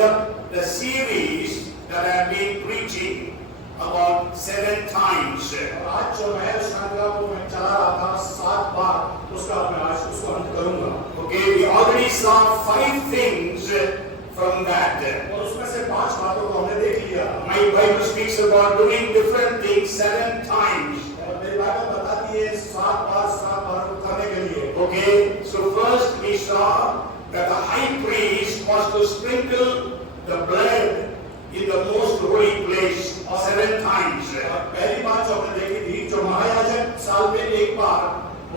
wind up the series that I have been preaching about 7 times. आज जो मैं श्रृंखला को मैं चला रहा था 7 बार उसका मैं आज उसको अंत करूंगा. Okay, we already saw 5 things from that. और उसमें से 5 बातों को हमने देख लिया. My Bible speaks about doing different things 7 times. और मेरी बाइबल बताती है 7 बार करने के लिए. Okay, so first we saw that the high priest was to sprinkle the blood in the most holy place 7 times. पहली बात जो हमने देखी थी जो महायाजक साल में एक बार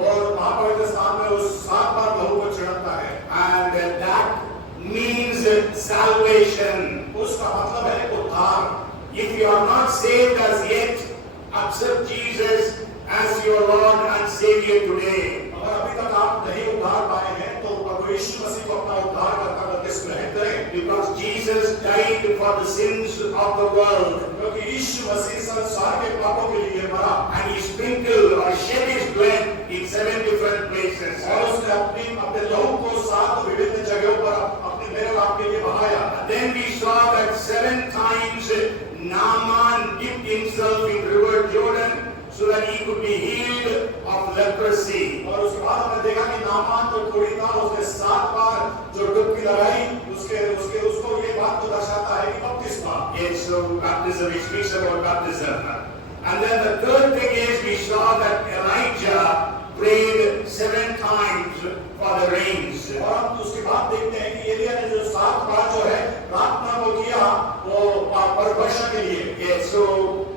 और महापवित्र स्थान में उस 7 बार लहू को छिड़कता है. And that means salvation. उसका मतलब है उद्धार. If you are not saved as yet, accept Jesus as your Lord and Savior today. अगर अभी तक आप नहीं उद्धार पाए हैं तो प्रभु यीशु मसीह को अपना उद्धार करता करके ग्रहण करें. Because Jesus died for the sins of the world. क्योंकि यीशु मसीह संसार के पापों के लिए मरा. And he sprinkled or shed his blood in 7 different places. और उसने अपने लहू को 7 विभिन्न जगहों पर अपने मेरे आपके लिए बहाया. Then we saw that 7 times Naaman dipped himself in river Jordan so that he could be healed of leprosy. और उसके बाद हमने देखा कि नामान जो कोढ़ी था उसने 7 बार जो डुबकी लगाई उसको ये बात तो दर्शाता है कि बपतिस्मा. Yes, so baptism, it speaks about baptism. And then the third thing is we saw that Elijah prayed 7 times for the rains. और हम उसके बाद देखते हैं कि एलिया ने जो 7 बार जो है प्रार्थना को किया वो वर्षा के लिए. Yes, so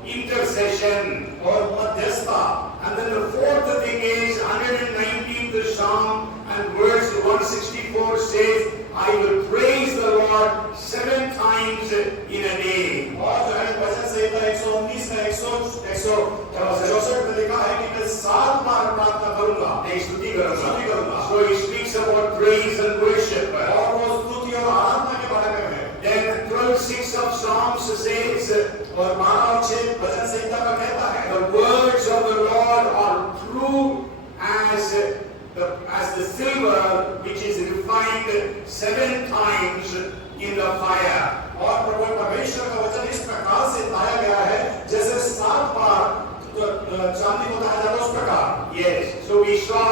intercession और मध्यस्थता. And then the fourth thing is 119th Psalm and verse 164 says, I will praise the Lord 7 times in a day. और जो है वचन संहिता 119 में 164 में लिखा है कि मैं 7 बार प्रार्थना करूंगा. स्तुति करूंगा. So he speaks about praise and worship. और वो स्तुति और आराधना के बारे में है. Then 12:6 of Psalms says, और 12 और 6 वचन संहिता का कहता है, the words of the Lord are true as the silver which is refined 7 times in the fire. और प्रभु परमेश्वर का वचन इस प्रकार से ताया गया है जैसे 7 बार चांदी को ताया जाता है उस प्रकार. Yes, so we saw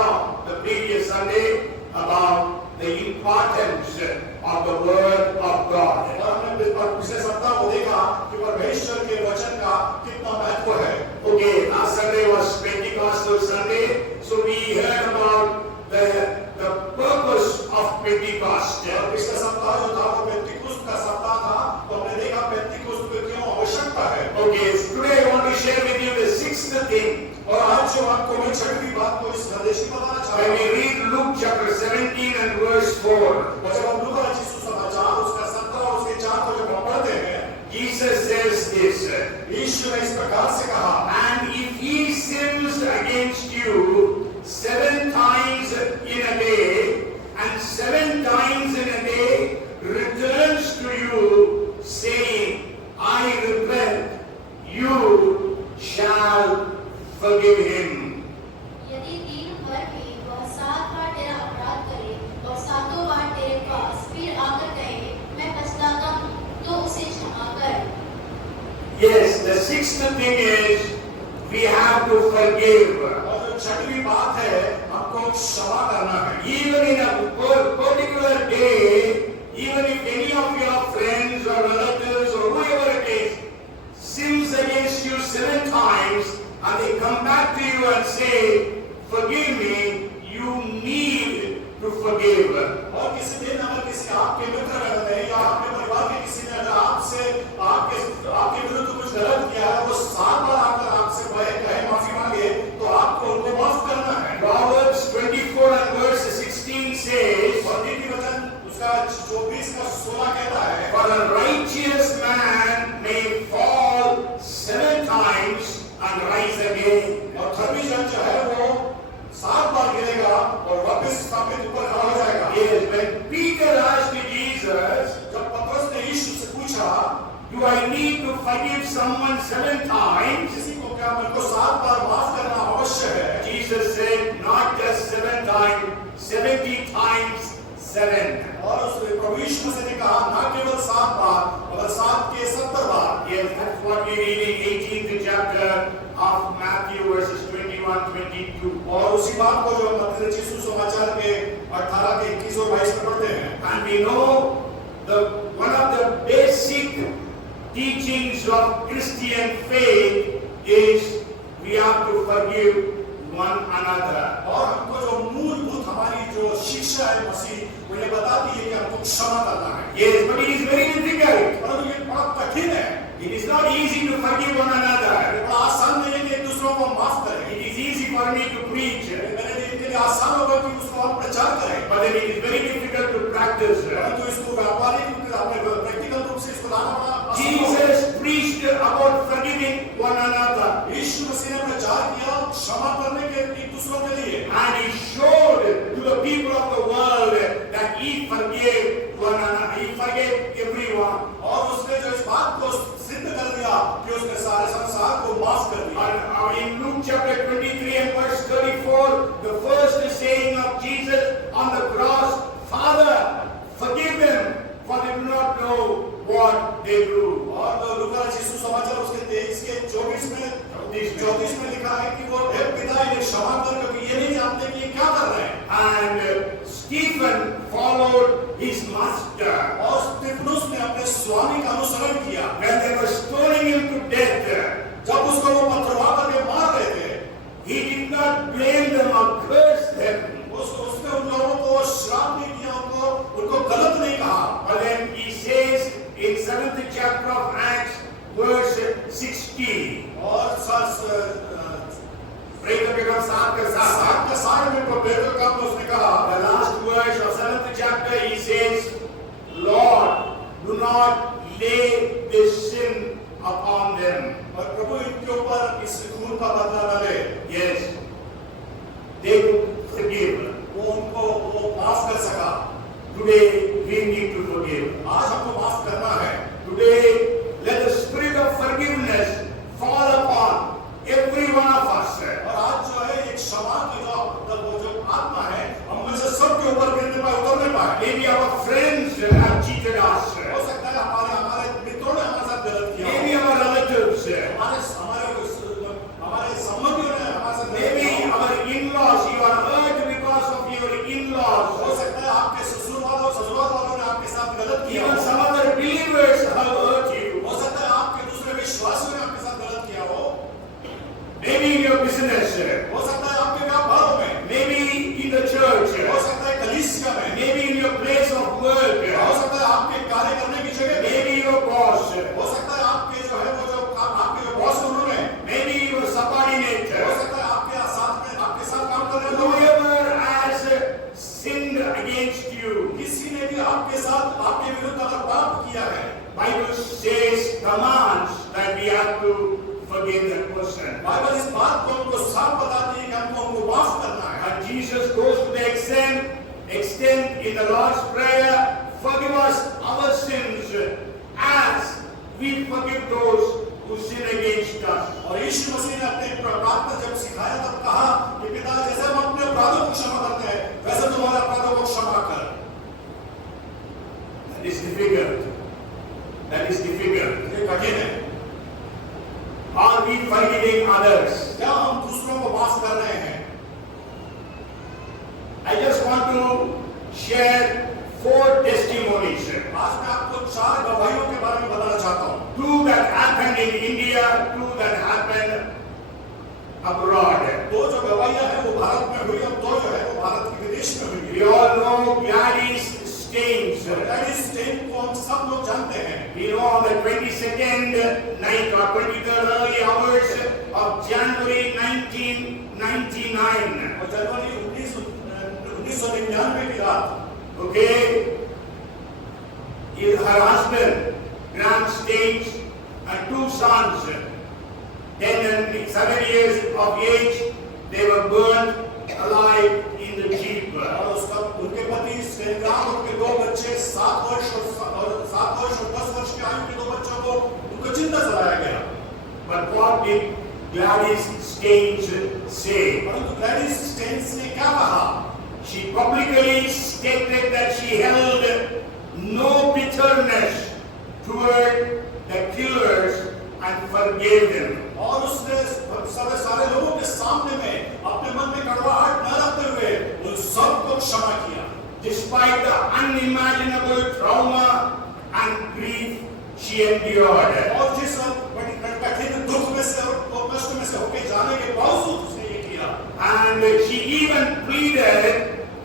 the previous Sunday about the importance of the word of God. और हमने पिछले सप्ताह को देखा कि परमेश्वर के वचन का कितना महत्व है. Okay, last Sunday was Pentecostal Sunday, so we heard about the purpose of Pentecost. और पिछले सप्ताह जो था वो पेंतिकुस्त का सप्ताह था तो हमने देखा पेंतिकुस्त की क्यों आवश्यकता है. Okay, so today I want to share with you the 6th thing. और आज जो आपको मैं 6वीं बात को इस संदेश में बताना चाहता When हूं. we read Luke chapter 17 and verse 4, और जब हम लूका रचित सुसमाचार उसका 17 और उसके 4 को जब हम पढ़ते हैं, Jesus says this, यीशु ने इस प्रकार से कहा, and if he sins against you 7 times in a day, and 7 times in a day returns to you, saying, I repent, you shall forgive him. यदि दिन भर में वह 7 बार तेरा अपराध करे और 7 बार तेरे पास फिर आकर कहे मैं पछताता हूँ तो उसे क्षमा कर. Yes, the 6th thing is we have to forgive. और जो 6वीं बात है हमको क्षमा करना है. Even in a particular day, even if any of your friends or relatives or whoever it is sins against you 7 times and they come back to you and say, forgive me, you need to forgive. और किसी दिन अगर किसी आपके मित्र ने या आपके परिवार के किसी ने अगर आपके विरुद्ध कुछ गलत किया है वो 7 बार आकर आपसे कहे माफी मांगे तो आपको उनको माफ करना है. Proverbs 24 and verse 16 says, और नीति वचन उसका 24 का 16 कहता है, for a righteous man may fall 7 times and rise again. और धर्मी जन जो है वो 7 बार गिरेगा और वापस स्थापित ऊपर खड़ा हो जाएगा. Yes, when Peter asked Jesus, जब पतरस ने यीशु से पूछा do I need to forgive someone 7 times? किसी को क्या मेरे को 7 बार माफ करना अवश्य है? Jesus said, not just 7 times, 70 times 7. और उस प्रभु यीशु मसीह ने कहा ना केवल 7 one of the basic teachings of Christian faith is we have to forgive one another. और हमको जो मूलभूत हमारी जो शिक्षा है मसीह वो ये बताती है कि हमको क्षमा करना है। Yes, but it is very difficult. परंतु ये बड़ा कठिन है। It is not easy to forgive one another. ये बड़ा आसान नहीं है कि एक दूसरों को माफ करें। It is easy for me to preach, मेरे लिए इनके लिए आसान होगा कि उसको हम प्रचार करें। but then it is very difficult to practice. परंतु इसको व्यापारिक रूप से अपने प्रैक्टिकल रूप से इसको लाना बड़ा आसान होगा। Jesus preached about forgiving one another, यीशु मसीह ने प्रचार किया क्षमा करने के एक दूसरों के लिए। and he showed to the people of the world that he forgave one another. He forgave everyone. और उसने जो इस बात को सिद्ध कर दिया कि उसने सारे संसार को माफ कर दिया। And in Luke chapter 23 and verse 34, the first saying of Jesus on the cross, Father, forgive them, for they do not know what they do. और तो लूका यीशु समाचार उसके 23 के 34 में लिखा है कि वो हे पिता इन्हें क्षमा कर क्योंकि ये नहीं जानते कि ये क्या कर रहे हैं। And Stephen followed his master. और स्तिफनुस ने अपने स्वामी का अनुसरण किया। When they were stoning him to death, जब उसको वो पथरवा करके मार रहे थे, he did not blame them or curse them. उसने उन लोगों को श्राप नहीं दिया, उनको गलत नहीं कहा। But then he says in 7th chapter of Acts, verse 60. और प्रेरितों के काम 7 के 60 में प्रेरितों के काम में उसने कहा, the last verse of 7th chapter, he says, Lord, do not lay this sin upon them. और प्रभु इनके ऊपर इस खून का बदला न ले। Yes, they could forgive. वो उनको वो माफ कर सका। Today we need to forgive. आज हमको माफ करना है। Today, let the spirit of forgiveness fall upon every one of us. और आज जो है एक क्षमा की जो आत्मा है हम में से सबके ऊपर गिरने पाए, उतरने पाए। Maybe our friends have cheated us. हो सकता है हमारे मित्रों ने हमारे साथ गलत किया। Maybe our relatives. हमारे संबंधियों ने हमारे साथ Maybe our in-laws. You are hurt because of your in-laws. हो सकता है आपके ससुर वालों ने आपके साथ गलत किया। Even some other believers have hurt you. हो सकता है आपके दूसरे विश्वासियों ने आपके साथ गलत किया हो। Maybe in your business. हो सकता है आपके व्यापारों में। Maybe in the church. हो सकता है कलीसिया में। Maybe in your place of work. हो सकता है आपके कार्य करने की जगह पे। Maybe your boss. हो सकता है आपके जो है वो जो आपके जो बॉस उन्होंने। Maybe your subordinate. हो सकता है आपके साथ काम कर रहे लोग। Whoever has sinned against you, किसी ने भी आपके साथ आपके विरुद्ध अगर पाप किया है, Bible says, commands that we have to forgive that person. Bible इस बात को हमको साफ बताती है कि हमको उनको माफ करना है। And Jesus goes to the extent in the Lord's Prayer, forgive us our sins as we forgive those who sin against us. और यीशु मसीह ने अपने प्रार्थना जब सिखाया तब कहा कि पिता जैसे हम अपने अपराधों को क्षमा करते हैं वैसे तुम्हारे अपराधों को क्षमा कर। That is difficult. That is difficult. ये कठिन है। Are we forgiving others? क्या हम दूसरों को माफ कर रहे हैं? I just want to share 4 testimonies. आज मैं आपको 4 गवाहियों के बारे में बताना चाहता हूँ। 2 that happened in India, 2 that happened abroad. 2 जो गवाहियां हैं वो भारत में हुई और 2 जो है वो भारत के विदेश में हुई। We all know Gladys Staines. Gladys Staines को हम सब लोग जानते हैं। We know on the 22nd night or 23rd early hours of January 1999. और जनवरी 1999 की रात, Okay, her husband, Graham Staines, and 2 sons, 10 and 7 years of age, they were burned alive in the jeep. और उसका उनके पति स्टेनग्राम और उनके 2 बच्चे 7 वर्ष और 10 वर्ष के आयु के 2 बच्चों को उनको जिंदा जलाया गया। But what did Gladys Staines say? परंतु ग्लैडिस स्टेन्स ने क्या कहा? She publicly stated that she held no bitterness toward the killers and forgave them. और उसने सारे लोगों के सामने में अपने मन में कड़वाहट न रखते हुए उन सबको क्षमा किया। Despite the unimaginable trauma and grief she endured. और जिस बड़ी कठिन दुख में से और कष्ट में से होके जाने के बावजूद उसने ये किया। And she even pleaded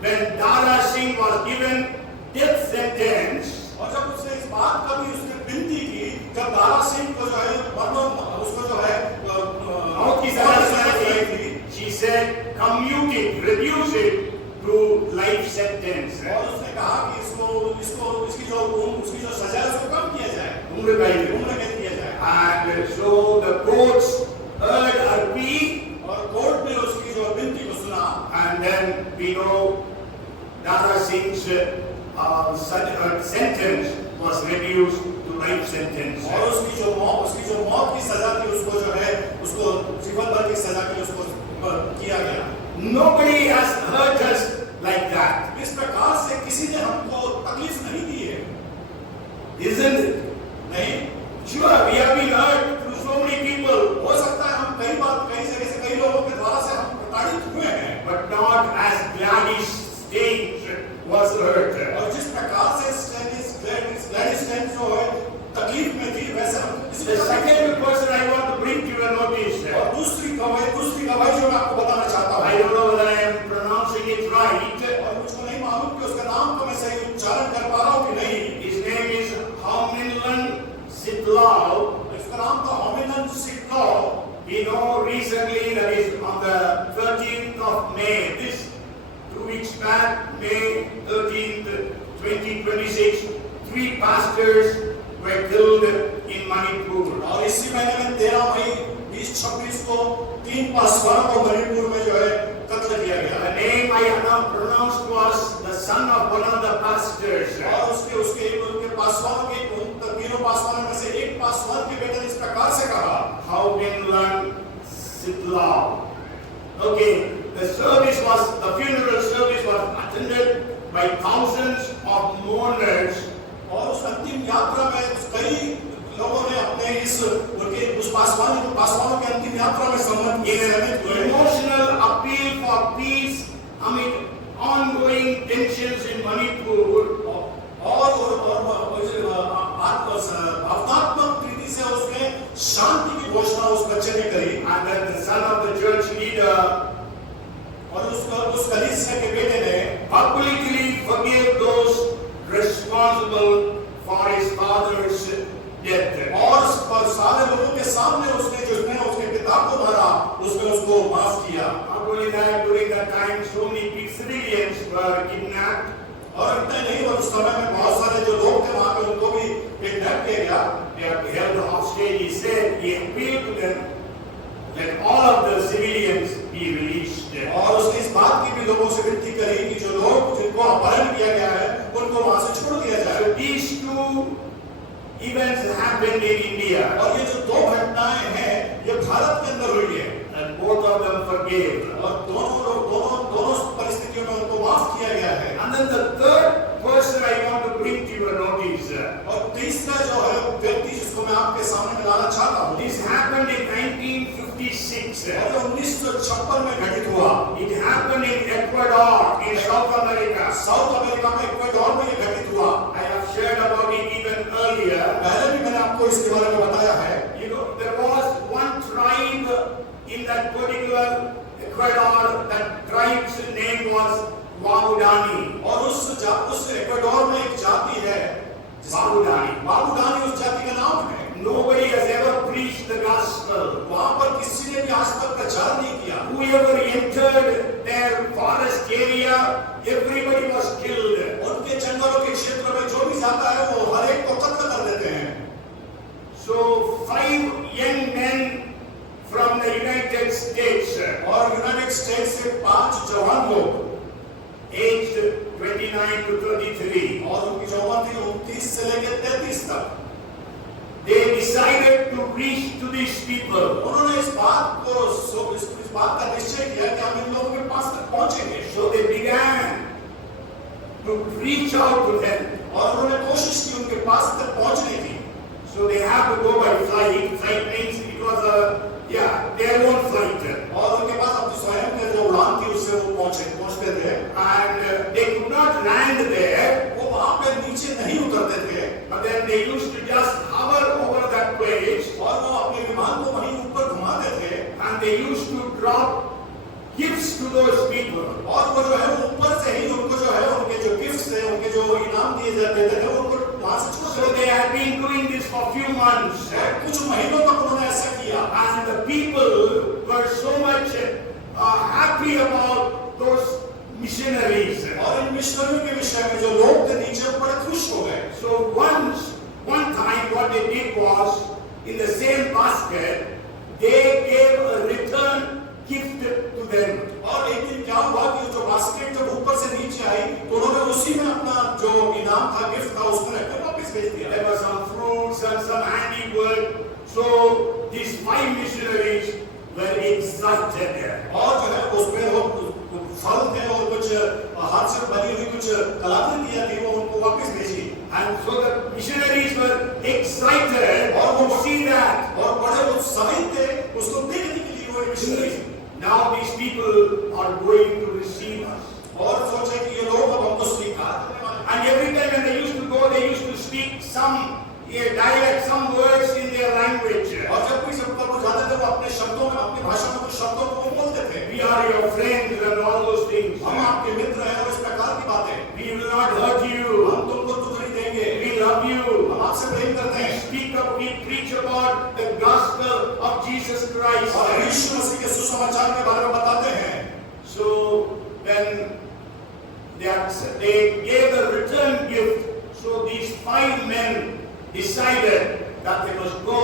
when Dara Singh was given death sentence. और जब उसने इस बात का भी उसने विनती की, जब दारा सिंह को जो है उसको जो है मौत की सजा सुनाई थी, she said commute it, reduce it to life sentence. और उसने कहा कि इसकी जो सजा है उसको कम किया जाए, उम्र कैद किया जाए। And so the courts heard her plea, और कोर्ट ने उसकी जो विनती को सुना। and then we know Dara Singh's sentence was reduced to life sentence. और उसकी जो मौत की सजा थी उसको जो है उसको जीवन भर की सजा के लिए उसको किया गया। Nobody has hurt us like that, इस प्रकार से किसी ने हमको तकलीफ नहीं दी है, isn't it? नहीं। Sure, we have been hurt through so many people, हो सकता है हम कई जगह से कई लोगों के द्वारा से हम प्रताड़ित हुए हैं, but not as Gladys Staines was hurt. और जिस प्रकार से ग्लैडिस स्टेन्स जो है तकलीफ में थी, वैसे हम किसी The second person I want to bring to your notice, और दूसरी गवाही जो मैं आपको बताना चाहता I हूँ, don't know whether I am pronouncing it right. और मुझको नहीं मालूम कि उसका नाम तो मैं सही उच्चारण कर पा रहा हूँ कि नहीं। His name is Hominlan Sitlao. इसका नाम था होमिनन सिक्लाओ। We know recently that is on the 13th of May, this 2 weeks back, May 13th, 2026, 3 pastors were killed in Manipur. और इसी महीने में 13 मई 2026 को 3 पासवानों को मणिपुर में जो है कत्ल किया गया। The name I have now pronounced was the son of one of the pastors. और उनके पासवानों के उन तीनों पासवानों में से एक पासवान के बेटे ने इस प्रकार से कहा, Hominlan Sitlao. Okay, the funeral service was attended by thousands of mourners. और उस अंतिम यात्रा में कई लोगों ने अपने उस पासवानों के अंतिम यात्रा में सम्मिलित हुए। Emotional appeal for peace amid ongoing tensions in Manipur. और भावनात्मक प्रीति से उसने शांति की घोषणा उस बच्चे ने करी। And then the son of the church leader और उस कलीसिया के बेटे ने publicly forgave those responsible for his father's death. और सारे लोगों के सामने जिसने उसके पिता को मारा, उसने उसको माफ किया। Not only that, during that time, so many civilians were kidnapped. और इतना नहीं, और उस समय में बहुत सारे जो लोग थे वहां पे उनको भी किडनैप किया गया। They are held hostage. He said, he appealed to them, let all of the civilians be released. और उसने इस बात की भी लोगों से विनती करी कि जो लोग जिनको अपहरण किया गया है उनको वहां से छोड़ दिया जाए। So these two events happened in India. और ये जो 2 घटनाएं हैं ये भारत के अंदर हुई है, And both of them forgave. और दोनों परिस्थितियों में उनको माफ किया गया है। And then the third person I want to bring to your notice. और तीसरा जो है व्यक्ति जिसको मैं आपके सामने में लाना चाहता हूँ, This happened in 1956. और 1956 में घटित हुआ। It happened in Ecuador, in South America. South America में इक्वाडोर में ये घटित हुआ। I have shared about it even earlier. पहले भी मैंने आपको इसके बारे में बताया है। You know, there was one tribe in that particular Ecuador. That tribe's name was Waodani. और उस इक्वाडोर में एक जाति है Waodani. उस जाति का नाम है। Nobody has ever preached the gospel. वहां पर किसी ने भी आज तक प्रचार नहीं किया। Whoever entered their forest area, everybody was killed. उनके जंगलों के क्षेत्र में जो भी जाता है वो हर एक को कत्ल कर देते हैं। So 5 young men from the United States, और यूनाइटेड स्टेट्स से 5 जवान लोग aged 29 to 33, और उनकी जो उम्र थी 29 से लेकर 33 तक, they decided to reach to these people. उन्होंने इस बात का निश्चय किया कि हम इन लोगों के पास तक पहुंचेंगे। So they began to reach out to them. और उन्होंने कोशिश की उनके पास तक पहुंचने की। So they have to go by flight. Flight means it was their own flight. और उनके पास अपनी स्वयं की जो उड़ान थी उससे वो पहुंचते थे। And they could not land there. वो वहां पे नीचे नहीं उतरते थे। But then they used to just hover over that place, और वो अपने विमान को वहीं ऊपर घुमाते थे, and they used to drop gifts to those people. और वो जो है वो ऊपर से ही उनको जो है उनके जो गिफ्ट्स थे, उनके जो इनाम दिए जाते थे उनको वहां से छोड़ So they had been doing this for a few months, कुछ महीनों तक उन्होंने ऐसा किया, and the people were so much happy about those missionaries. और इन मिशनरियों के विषय में जो लोग थे नीचे बड़े खुश हो गए। So one time what they did was, in the same basket, they gave a return gift to them. और एक दिन क्या हुआ कि जो बास्केट जब ऊपर से नीचे आई तो उन्होंने उसी में अपना जो इनाम था, गिफ्ट था, उसको रखकर वापस भेज दिया। There were some fruits and some handiwork. So these 5 missionaries were excited. और जो है उसमें वो फल थे और कुछ हाथ से बनी हुई कुछ कलाकृतियां थी, वो उनको वापस भेजी। And so the missionaries were excited to see that. और बड़े उत्साहित थे उसको देखने के लिए वो missionary. Now these people are going to receive us. और सोचे कि ये लोग अब हमको स्वीकार करने वाले हैं। And every time when they used to go, they used to speak some dialect, some words in their language. और जब कोई सब पर जाते थे वो अपने शब्दों में, अपनी भाषा में कुछ शब्दों को वो बोलते थे। We are your friends and all those things. हम आपके मित्र हैं और इस प्रकार की बातें। We will not hurt you. हम तुमको दुख नहीं देंगे। We love you. हम आपसे प्रेम करते हैं। Speak up, we preach about the gospel of Jesus Christ. और यीशु मसीह के सुसमाचार के बारे में बताते हैं। So when they gave a return gift, so these 5 men decided that they must go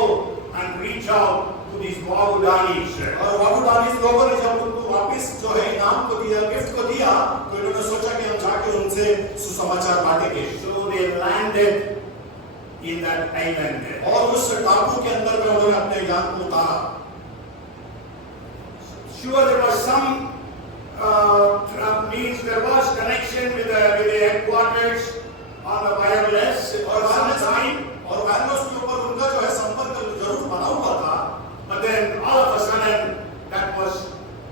and reach out to these Wahudanis. और वाहुदानीस लोगों ने जब उनको वापस जो है इनाम को दिया, गिफ्ट को दिया, तो इन्होंने सोचा कि हम जाके उनसे सुसमाचार बांटेंगे। So they landed in that island. और उस टापू के अंदर में उन्होंने अपने यान को उतारा। Sure, there was some means there was connection with the headquarters on the wireless for some time. और वायरलेस के ऊपर उनका जो है संपर्क जरूर बना हुआ था, But then all of a sudden that was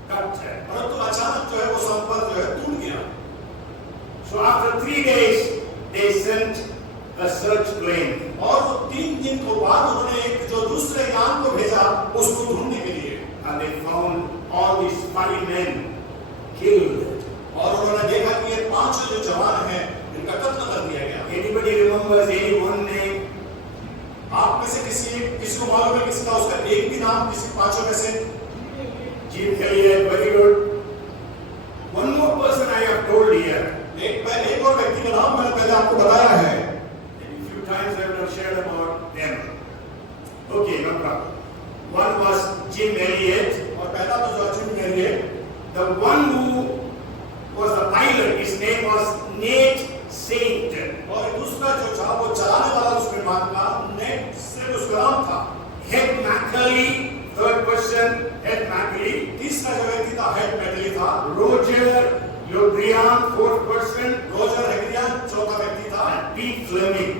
cut. परंतु अचानक जो है वो संपर्क जो है टूट गया। So after 3 days they sent a search plane. और 3 दिन के बाद उन्होंने एक जो दूसरे यान को भेजा उसको ढूंढने के लिए। And they found all these 5 men killed. और उन्होंने देखा कि ये 5 जो जवान हैं इनका कत्ल कर दिया गया। Anybody remembers any one name? आप में से किसी को मालूम है किसका उसका एक भी नाम किसी 5 में से? Jim Elliot, very good. One more person I have told here. एक और व्यक्ति का नाम मैंने पहले आपको बताया है। A few times I would have shared about them. Okay, no problem. One was Jim Elliot. और पहला तो जो Jim Elliot, The one who was the pilot, his name was Nate Saint. और दूसरा जो था वो चलाने वाला उस विमान का नेट से उसका नाम था। Head Macaulay, third person, Head Macaulay. तीसरा जो व्यक्ति था हेड मैकली था। Roger Lodrian, fourth person. Roger हेगरियन चौथा व्यक्ति था। And Pete Fleming.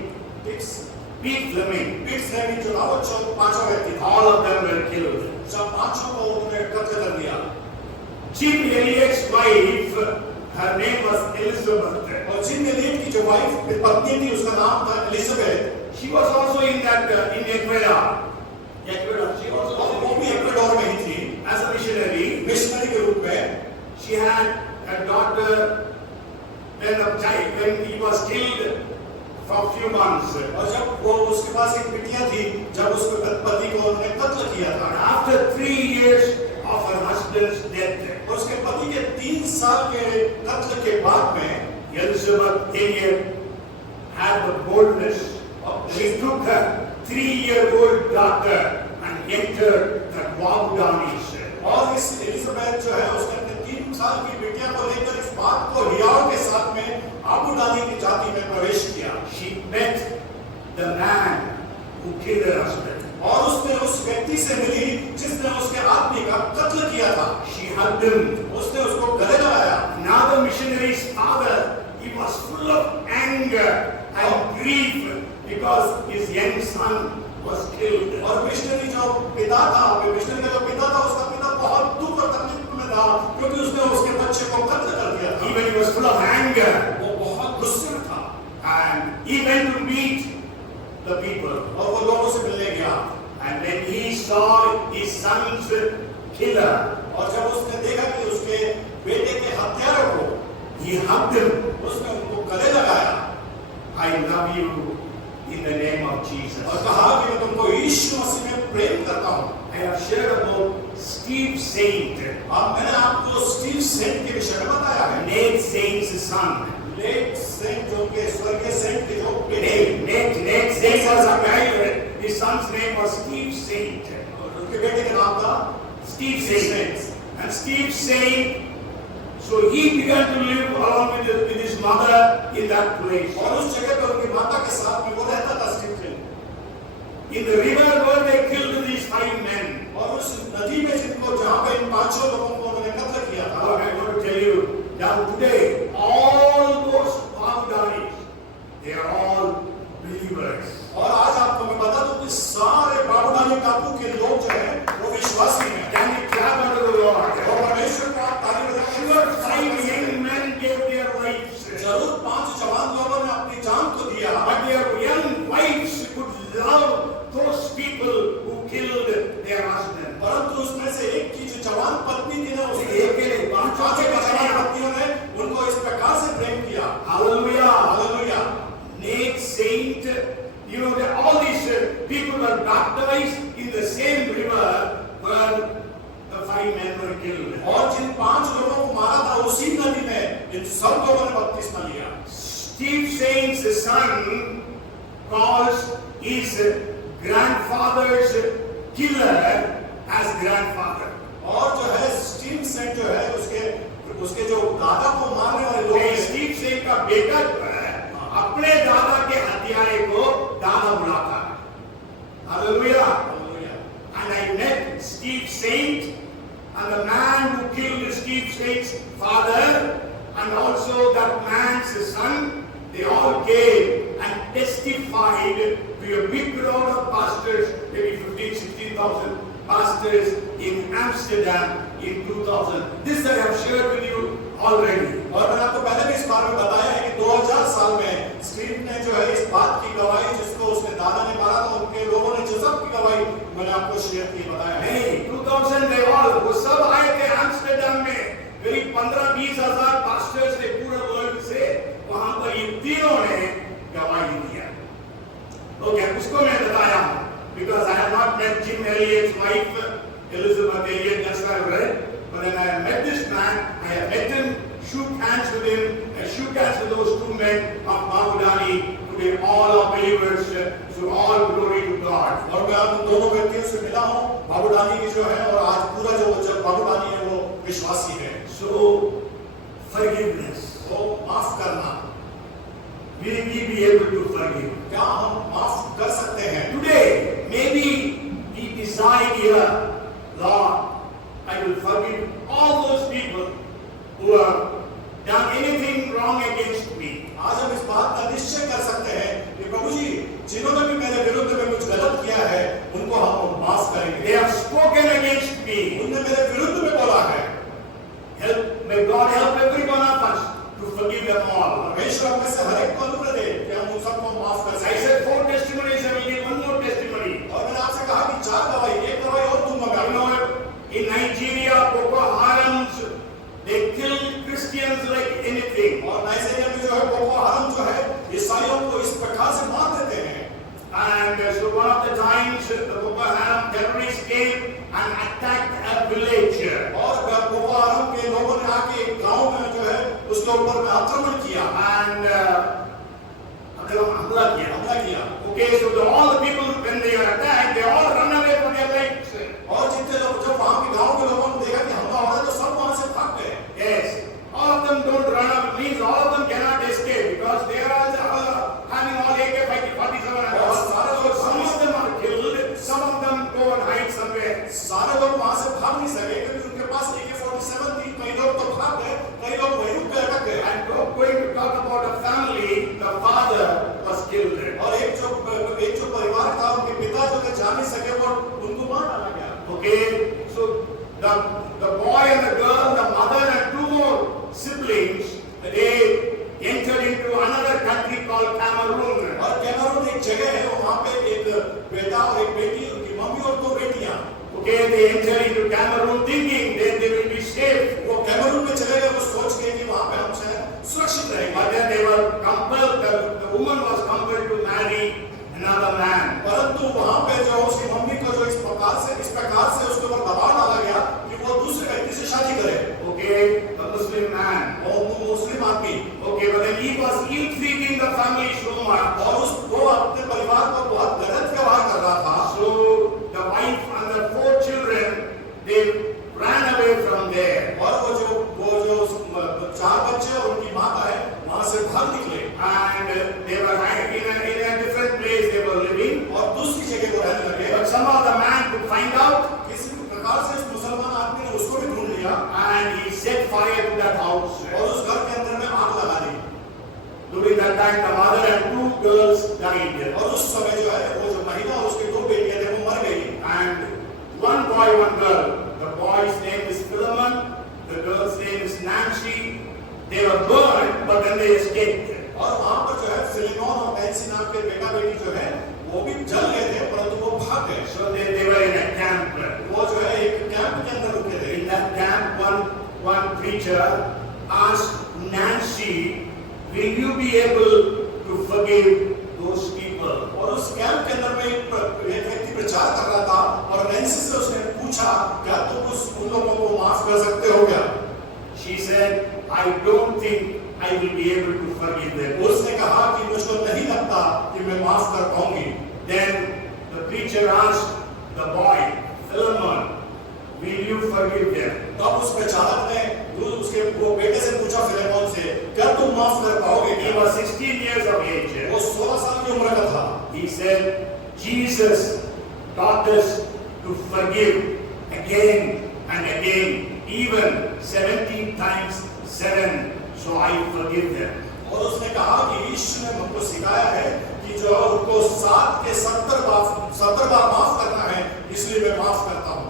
Pete Fleming. Pete Fleming जो था वो 5वां व्यक्ति था। All of them were killed. जब 5 को उन्होंने कत्ल कर दिया। Jim Elliot's wife, her name was Elizabeth. और जिम एलियट की जो वाइफ पत्नी थी उसका नाम था Elizabeth. She was also in that in Ecuador. She और also वो भी इक्वाडोर में ही थी as a missionary. मिशनरी के रूप में। She had a daughter when he was killed for a few months. और जब वो उसके पास एक बिटिया थी जब उसके पति को उन्होंने कत्ल किया था। After 3 years of her husband's death, और उसके पति के 3 साल के कत्ल के बाद में Elizabeth Elliot had the boldness. She took her 3-year-old daughter and entered the Wahudanis. और इस एलिजाबेथ जो है उसने अपने 3 साल की बिटिया को लेकर इस बात को हियाव के साथ में आबूडानी की जाति में प्रवेश किया। She met the man who killed her husband. और उसने उस व्यक्ति से मिली जिसने उसके आदमी का कत्ल किया था। She hugged him. उसने उसको गले लगाया। Now the missionary's father, he was full of anger and grief because his young son was killed. और मिशनरी जो पिता था, मिशनरी का जो पिता था उसका पिता बहुत दुख और तकलीफ में था क्योंकि उसने उसके बच्चे को कत्ल कर दिया था। Even he was full of anger. वो बहुत गुस्से में था। And he went to meet the people. और वो लोगों से मिलने गया। And when he saw his son's killer, और जब उसने देखा कि उसके बेटे के हत्यारों को, he hugged him. उसने उनको गले लगाया I love you in the name of Jesus. और कहा कि मैं तुमको यीशु मसीह में प्रेम करता हूँ। I have shared about Steve Saint, अब मैंने आपको स्टीव सेंट के विषय में बताया है। Nate Saint's son. Late Saint जो के स्वर्गीय सेंट के जो बेटे, Nate Saint was a guy. His son's name was Steve Saint. उनके बेटे के नाम था Steve Saint. And Steve Saint, so he began to live along with his mother in that place. और उस जगह पर उनकी माता के साथ में वो रहता था Steve Saint. In the river where they killed these 5 men. और उस नदी में जिनको जहाँ पे इन 5 लोगों को उन्होंने कत्ल किया था। Now I'm going to tell you, now today, all those Bangladesh, they are all believers. और आज आपको मैं बता दूं कि सारे बाबूडानी टापू के लोग जो हैं वो विश्वासी हैं। Can we clap unto the Lord? और परमेश्वर को आप ताली बजाएं। Sure, 5 young men gave their lives. जरूर 5 जवान लोगों ने अपनी जान को दिया, But their young wives could love those people who killed their husband. परंतु उसमें से एक की जो जवान पत्नी थी ना, उसने एक के लिए 5 जवान पत्नियों ने उनको इस प्रकार से प्रेम किया। Hallelujah. Hallelujah. Nate Saint, you know that all these people were baptized in the same river where the 5 men were killed. और जिन 5 लोगों को मारा था उसी नदी में इन सब लोगों ने बपतिस्मा लिया। Steve Saint's son calls his grandfather's killer as grandfather. और जो है स्टीव सेंट जो है उसके जो दादा को मारने वाले लोग हैं, स्टीव सेंट का बेटा जो है अपने दादा के हत्यारे को दादा बुलाता है। Hallelujah. And I met Steve Saint and the man who killed Steve Saint's father and also that man's son. They all came and testified to a big crowd of pastors, maybe 15,000-16,000 pastors in Amsterdam in 2000. This I have shared with you already. और मैंने आपको पहले भी इस बारे में बताया है कि 2000 साल में स्टीव ने जो है इस बात की गवाही जिसको उसके दादा ने मारा था उनके लोगों ने जो सब की गवाही मैंने आपको शेयर की बताया है। नहीं 2000 में वो सब आए थे एम्स्टर्डम में, करीब 15-20 हजार पास्टर्स ने पूरे वर्ल्ड से वहां पर ये तीनों ने गवाही दिया। ओके, उसको मैं बताया हूं because I have not met Jim Elliot's wife Elizabeth Elliot, that's why I read. But when I met this man, I have met him, shook hands with him, I shook hands with those 2 men of Babudani. Today all are believers, so all glory to God. और मैं आप दोनों व्यक्तियों से मिला हूँ, बाबूडानी की जो है और आज पूरा जो बाबूडानी है वो विश्वासी है। So forgiveness. तो माफ करना, Will we be able to forgive? क्या हम माफ कर सकते हैं? Today, maybe we decide here, Lord, I will forgive all those people who have done anything wrong against me. आज हम इस बात का निश्चय कर सकते हैं कि प्रभु जी जिन्होंने भी मेरे विरुद्ध में कुछ गलत किया है उनको हम माफ करेंगे। They have spoken against me. उनने मेरे विरुद्ध में बोला है। May God help every one of us to forgive them all. परमेश्वर हमें से हर एक को अनुग्रह दे कि हम उन सबको माफ कर I सकें। said 4 testimonies, I will give one more testimony. और मैंने आपसे कहा कि 4 गवाही, एक गवाही और दूंगा मैं। You know, in Nigeria, Boko Harams, they kill Christians like anything. और नाइजीरिया में जो है बोको हराम जो है ईसाइयों को इस प्रकार से मार देते हैं। And so one of the times the Boko Haram terrorists came and attacked a village. और बोको हराम के लोगों ने आके एक गांव में जो है उसके ऊपर में आक्रमण किया And हमला किया. Okay, so all the people when they are attacked, they all run away for their lives. और जितने लोग जब वहां के गांव के लोगों ने देखा कि हमला हो रहा है तो सब वहां से भाग गए। Yes, all of them don't run up. Means all of them cannot escape because they are all having all AK-47 and all. So some of them are killed, some of them go and hide somewhere. सारे लोग वहां से भाग नहीं सके क्योंकि उनके पास AK-47 थी। कई लोग तो भाग गए, कई लोग वहीं रुक गए, अटक गए। And going to talk about a family, the father was killed. और एक जो परिवार था उनके पिता जो थे into Cameroon thinking then they will be safe. वो कैमरून में चले गए वो सोच के कि वहां पे हम शायद सुरक्षित रहेंगे। But then they were compelled, the woman was compelled to marry another man. परंतु वहां पे जो उसकी मम्मी को जो इस प्रकार से उसके ऊपर दबाव डाला गया कि वो दूसरे व्यक्ति से शादी करे। Okay, a Muslim man. और वो मुस्लिम आदमी। Okay, but then he was ill-treating the family so much. और वो अपने परिवार को बहुत गलत व्यवहार कर रहा था। So the wife and the 4 children, they ran away from there. और वो जो 4 बच्चे और उनकी माता है वहां से भाग निकले। And they were in a different place they were living. और दूसरी जगह वो रहने लगे। But somehow the man could find out. किसी प्रकार से इस मुसलमान आदमी ने उसको भी ढूंढ लिया। And he set fire to that house. और उस घर के अंदर में आग लगा दी। During that time, the mother and 2 girls died. और उस समय जो है वो जो महिला और उसके 2 बेटियां थे वो मर गई। And 1 boy, 1 girl. The boy's name is Philemon. The girl's name is Nancy. They were burned, but then they escaped. और वहां पर जो है फिलिमोन और नैंसी नाम के बेटा बेटी जो है वो भी जल गए थे परंतु वो भाग गए। So they were in a camp. वो जो है एक कैंप के अंदर रुके थे। In that camp, one preacher asked Nancy, "Will you be able to forgive those people?" और उस कैंप के अंदर में एक व्यक्ति प्रचार कर रहा था और नैंसी से उसने पूछा क्या तुम उन लोगों को माफ कर सकते हो क्या? She said, "I don't think I will be able to forgive them." उसने कहा कि मुझको नहीं लगता कि मैं माफ कर पाऊंगी। Then the preacher asked the boy, Philemon, "Will you forgive them?" तब उस प्रचारक ने उसके वो बेटे से पूछा फिलिमोन से क्या तुम माफ कर पाओगे? He was 16 years of age. वो 16 साल की उम्र का था। He said, "Jesus taught us to forgive again and again, even 70 times 7. So I forgive them." और उसने कहा कि यीशु ने हमको सिखाया है कि जो उनको 7 के 70 बार माफ करना है, इसलिए मैं माफ करता हूँ।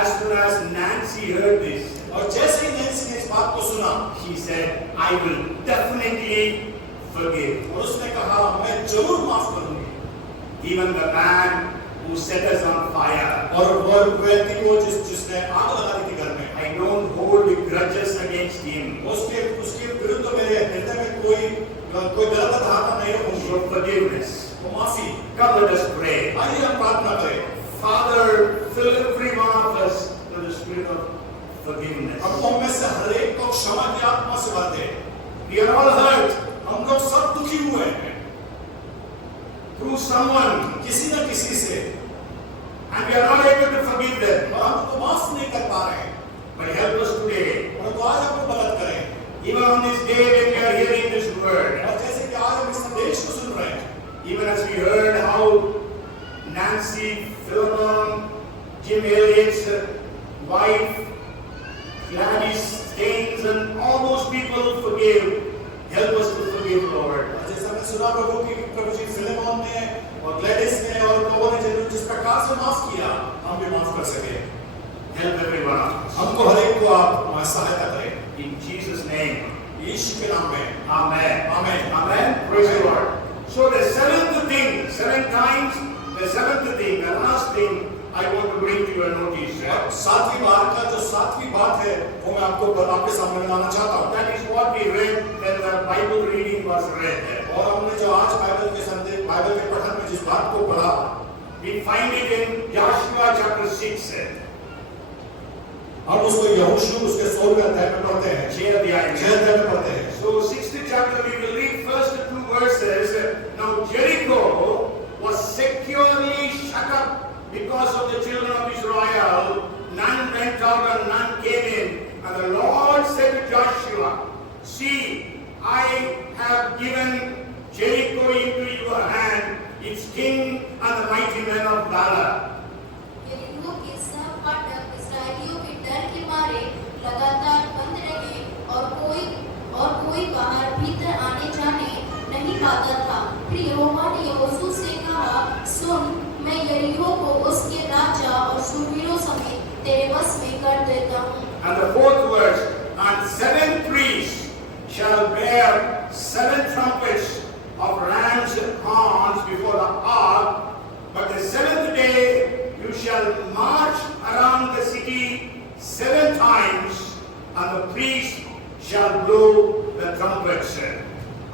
As soon as Nancy heard this, और जैसे ही नैंसी ने इस बात को सुना, she said, "I will definitely forgive." और उसने कहा मैं जरूर माफ करूंगी। Even the man who set us on fire. और वो व्यक्ति को जिसने आग लगा दी थी घर में, I don't hold grudges against him. उसके विरुद्ध मेरे हृदय में कोई गलत धारणा नहीं होगी। For forgiveness. वो माफी। Come, let us pray. आइए हम प्रार्थना करें। Father, fill every one of us with the spirit of forgiveness. हम में से हर एक को क्षमा की आत्मा से भर दे। We are all hurt हम लोग सब दुखी हुए हैं through someone, किसी न किसी से, and we are not able to forgive them. और हम उनको माफ नहीं कर पा रहे हैं। But help us today. और तो आज हमको मदद करें। Even on this day when we are hearing this word, और जैसे कि आज हम इस संदेश को सुन रहे हैं, even as we heard how Nancy, Philemon, Jim Elliott's wife, Gladys Staines, and all those people forgave. Help us to forgive, Lord. और जैसा मैं सुना प्रभु जी फिलिमोन ने और ग्लैडिस ने और लोगों ने जिस प्रकार से माफ किया, हम भी माफ कर सके। Help everyone of us. हमको हर एक को आप सहायता करें। In Jesus' name. यीशु के नाम में। Amen. Amen. Amen. Praise the Lord. So the 7th thing, 7 times, the 7th thing, the last thing I want to bring to your notice. और 7वीं बार का जो 7वीं बात है, वो मैं आपके सामने लाना चाहता हूँ। That is what we read when the Bible reading was read. और हमने जो आज बाइबल के पठन में जिस बात को पढ़ा, We find it in Joshua chapter 6. हम उसको यहोशू उसके 16वें अध्याय में पढ़ते हैं। 6 अध्याय में पढ़ते हैं। So 6th chapter we will read first 2 verses. Now Jericho was securely shut up because of the children of Israel. None went out and none came in. And the Lord said to Joshua, "See, I have given Jericho into your hand, its king and the mighty men of valor." यरीहो के सब फाटक इस्राएलियों के डर के मारे लगातार बंद रहे और कोई बाहर भीतर आने जाने नहीं पाता था। फिर यहोवा ने यहोशू से कहा, सुन, मैं यरीहो को उसके राजा और शूरवीरों समेत तेरे वश में कर देता हूँ। And the 4th verse, and 7 priests shall bear 7 trumpets of ram's horns before the ark, but the 7th day you shall march around the trumpets.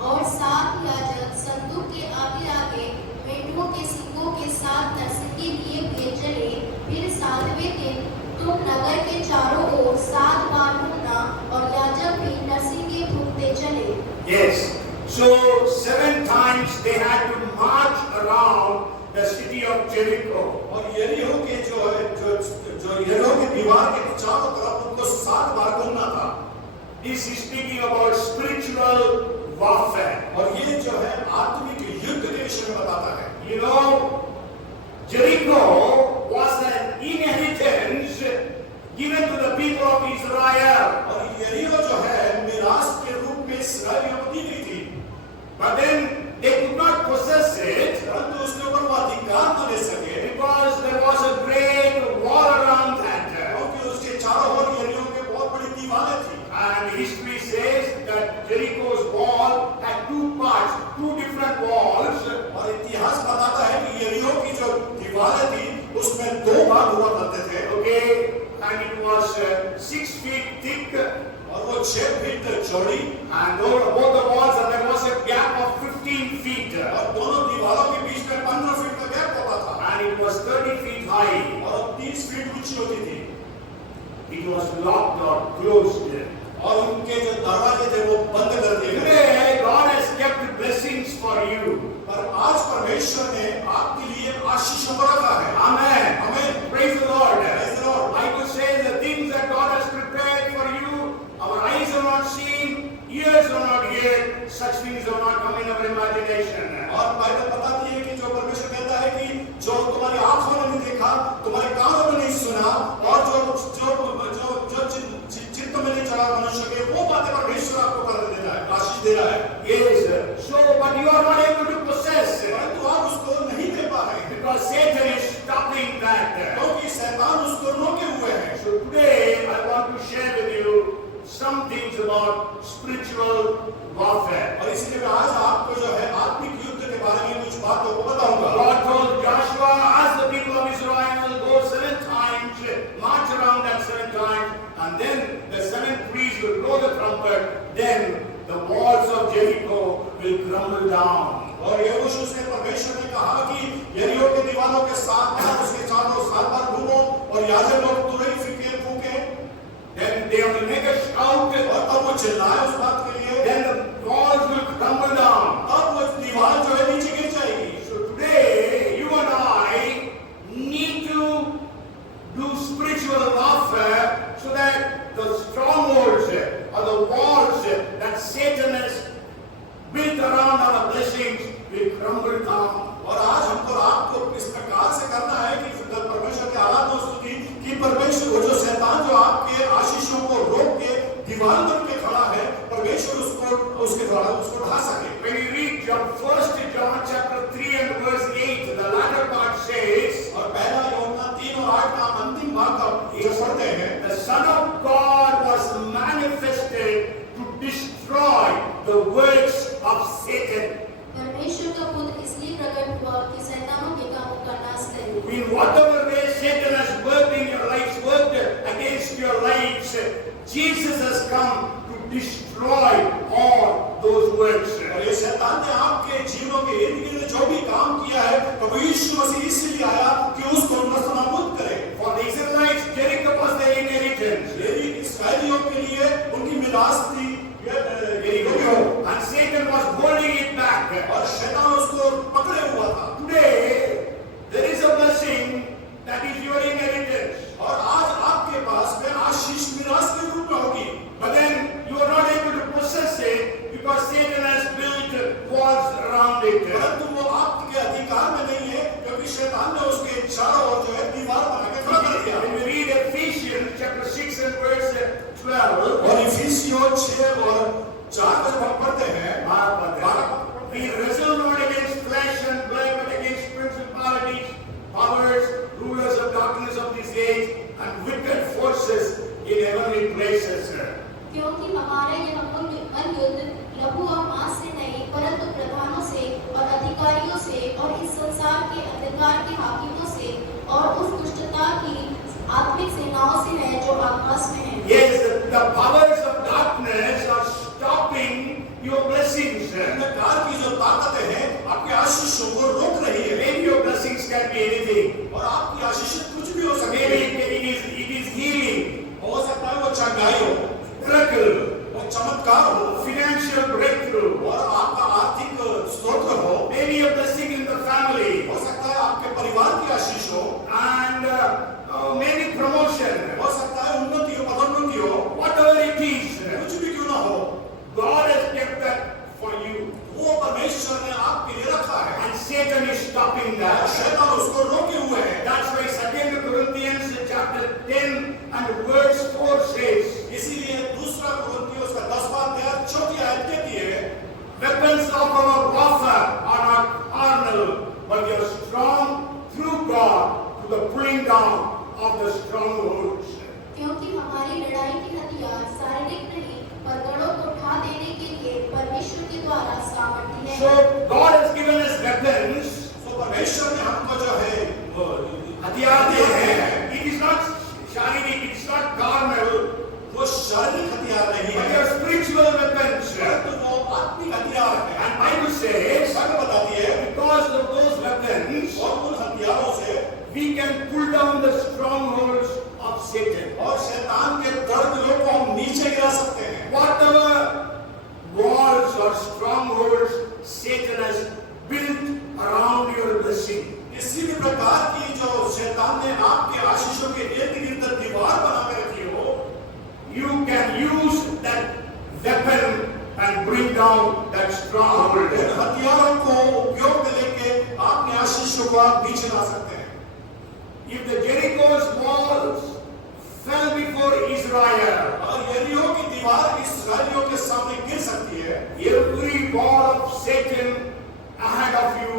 और सात याजक संदूक के आगे आगे मेंढकों के सींगों के साथ नरसिंगे लिए हुए चले। फिर सातवें दिन तुम नगर के चारों ओर 7 बार घूमना, और याजक भी नरसिंगे फूंकते चले। Yes. So 7 times they had to march around the city of Jericho. और यरीहो के जो यरीहो के दीवार के चारों तरफ उनको 7 बार घूमना था। This is speaking about spiritual warfare. और ये जो है आत्मिक युद्ध के विषय में बताता है। You know, Jericho was an inheritance given to the people of Israel. और यरीहो जो है मिरास के रूप में इस्राएलियों को दी गई थी। But then they could not possess it परंतु उसके ऊपर वो अधिकार न ले सके, because there was a great wall around that. क्योंकि उसके चारों ओर यरीहो के बहुत बड़ी दीवारें थी। And history says that Jericho's wall had 2 parts, 2 different walls. और इतिहास बताता है कि यरीहो की जो दीवारें थी उसमें 2 भाग हुआ करते थे। Okay, and it was 6 feet thick, और वो 6 फीट चौड़ी, and both the walls, and there was a gap of 15 feet, और दोनों दीवारों के बीच में 15 फीट का गैप होता था, and it was 30 feet high. और 30 फीट ऊंची होती थी। It was locked or closed. और उनके जो दरवाजे थे वो बंद कर दिए गए। Today, God has kept blessings for you. पर आज परमेश्वर ने आपके लिए आशीषों को रखा है। Amen. Amen. Praise the Lord. Praise the Lord. I could say the things that God has prepared for you, our eyes have not seen, ears have not heard, such things have not come in our imagination. और बाइबल बताती है कि जो परमेश्वर कहता है कि जो तुम्हारी आंखों ने नहीं देखा, तुम्हारे कानों ने नहीं सुना, और जो चित्त में नहीं चढ़ा मनुष्य के, वो बातें परमेश्वर आपको कर दे रहा है, आशीष दे रहा है। Yes. So, but you are not able to possess, परंतु आप उसको नहीं दे पा रहे हैं, because Satan is stopping that. क्योंकि शैतान उसको रोके हुए है। So today, I want to share with you some things about spiritual warfare. और इसलिए मैं आज आपको जो है आत्मिक युद्ध के बारे में कुछ बातों को बताऊंगा। God told Joshua, as the people of Israel go 7 times, march around that 7 times, and then the 7th priest will blow the trumpet, then the walls of Jericho will crumble down. और यहोशू से परमेश्वर ने कहा कि यरीहो के दीवारों के 7 बार उसके चारों 7 बार घूमो, और याजक लोग तुरही फीके फूके, Then they will make a shout, और तब वो चिल्लाए उस बात के लिए, then the walls will crumble down. तब वो दीवार जो है नीचे गिर जाएगी। So today, you and I need to do spiritual warfare so that the strongholds or the walls that Satan has built around our blessings will crumble down. और आज हमको आपको इस प्रकार से करना है कि परमेश्वर की आराधना और स्तुति कि परमेश्वर वो जो शैतान जो आपके आशीषों को रोक के दीवार बन के खड़ा है, परमेश्वर उसको उसके द्वारा उसको ढा सके। When you read 1 John chapter 3 and verse 8, the latter part says, और पहला यूहन्ना 3 और 8 का अंतिम भाग का जो पढ़ते हैं, the Son of God was manifested to destroy the works of Satan. परमेश्वर का पुत्र इसलिए प्रकट हुआ कि शैतानों के कामों का नाश करे। In whatever way Satan has worked in your lives, worked against your lives, Jesus has come to destroy all those works. और ये शैतान ने आपके जीवनों के इर्द गिर्द जो भी काम किया है, प्रभु यीशु मसीह इसलिए आया कि उसको नस्तनाबूद करे। For the Israelites, Jericho was their inheritance. यदि इस्राएलियों के लिए उनकी मिरास थी Jericho, and Satan was holding it back. और शैतान उसको पकड़े हुआ था। Today, there is a blessing that is your inheritance. और आज आपके पास में आशीष मिरास के रूप में होगी, But then you are not able to possess it because Satan has built walls around it. परंतु वो आपके अधिकार में नहीं है, क्योंकि शैतान ने उसके चारों ओर जो है दीवार बना के खड़ा कर दिया। When we read Ephesians chapter 6 and verse 12, और इफिसियों 6 और 4 में जब हम पढ़ते हैं, we wrestle not against flesh and blood, but against principalities, powers, rulers of darkness of this age, and wicked forces in heavenly places. क्योंकि हमारे यह मन युद्ध लघु और मांस से नहीं, परंतु प्रधानों से और अधिकारियों से और इस संसार के अंधकार के हाकिमों से और उस दुष्टता की आत्मिक सेनाओं से है जो आकाश में है। Yes, the powers of darkness are stopping आशीषों को रोक रही है। Maybe your blessings can be anything. और आपकी आशीष कुछ भी हो सकती Maybe है। it is healing, हो सकता है वो चंगाई हो, miracle, वो चमत्कार हो, financial breakthrough. और आपका आर्थिक स्तोत्र हो। Maybe a blessing in the family, हो सकता है आपके परिवार की आशीष हो, and maybe promotion. हो सकता है उन्नति हो, पदोन्नति हो, Whatever it is, कुछ भी क्यों ना हो, God has kept that for you, वो परमेश्वर ने आपके लिए रखा है। and Satan is stopping और that. शैतान उसको रोके हुए है। That's why 2 Corinthians chapter 10 and verse 4 says, इसीलिए दूसरा कुरिन्थियों उसका 10वां अध्याय 4 आयत कहती है, weapons of our warfare are not carnal, but they are strong through God to the pulling down of the strongholds. क्योंकि हमारी लड़ाई के हथियार शारीरिक नहीं पर गढ़ों को उठा देने के लिए परमेश्वर के द्वारा सामर्थ्य So है। God has given us weapons, तो परमेश्वर ने हमको जो है वो हथियार दिए हैं. It is not शारीरिक, it is not carnal, वो शारीरिक हथियार नहीं but they है, are spiritual weapons. परंतु वो आत्मिक हथियार है। And Bible says, बाइबल बताती है, because of those weapons, और उन हथियारों से we can pull down the strongholds of Satan. और शैतान के दर्द को हम नीचे गिरा सकते हैं। Whatever walls or strongholds Satan has built around your blessing, किसी भी प्रकार की जो शैतान ने आपके आशीषों के इर्द गिर्द दीवार बना के रखी हो, you can use that weapon and bring down that stronghold. इन हथियारों को उपयोग में लेके आपके आशीषों को आप नीचे ला सकते हैं। If the Jericho's walls fell before Israel, अगर यरीहो की दीवार इस्राएलियों के सामने गिर सकती है, every wall of Satan ahead of you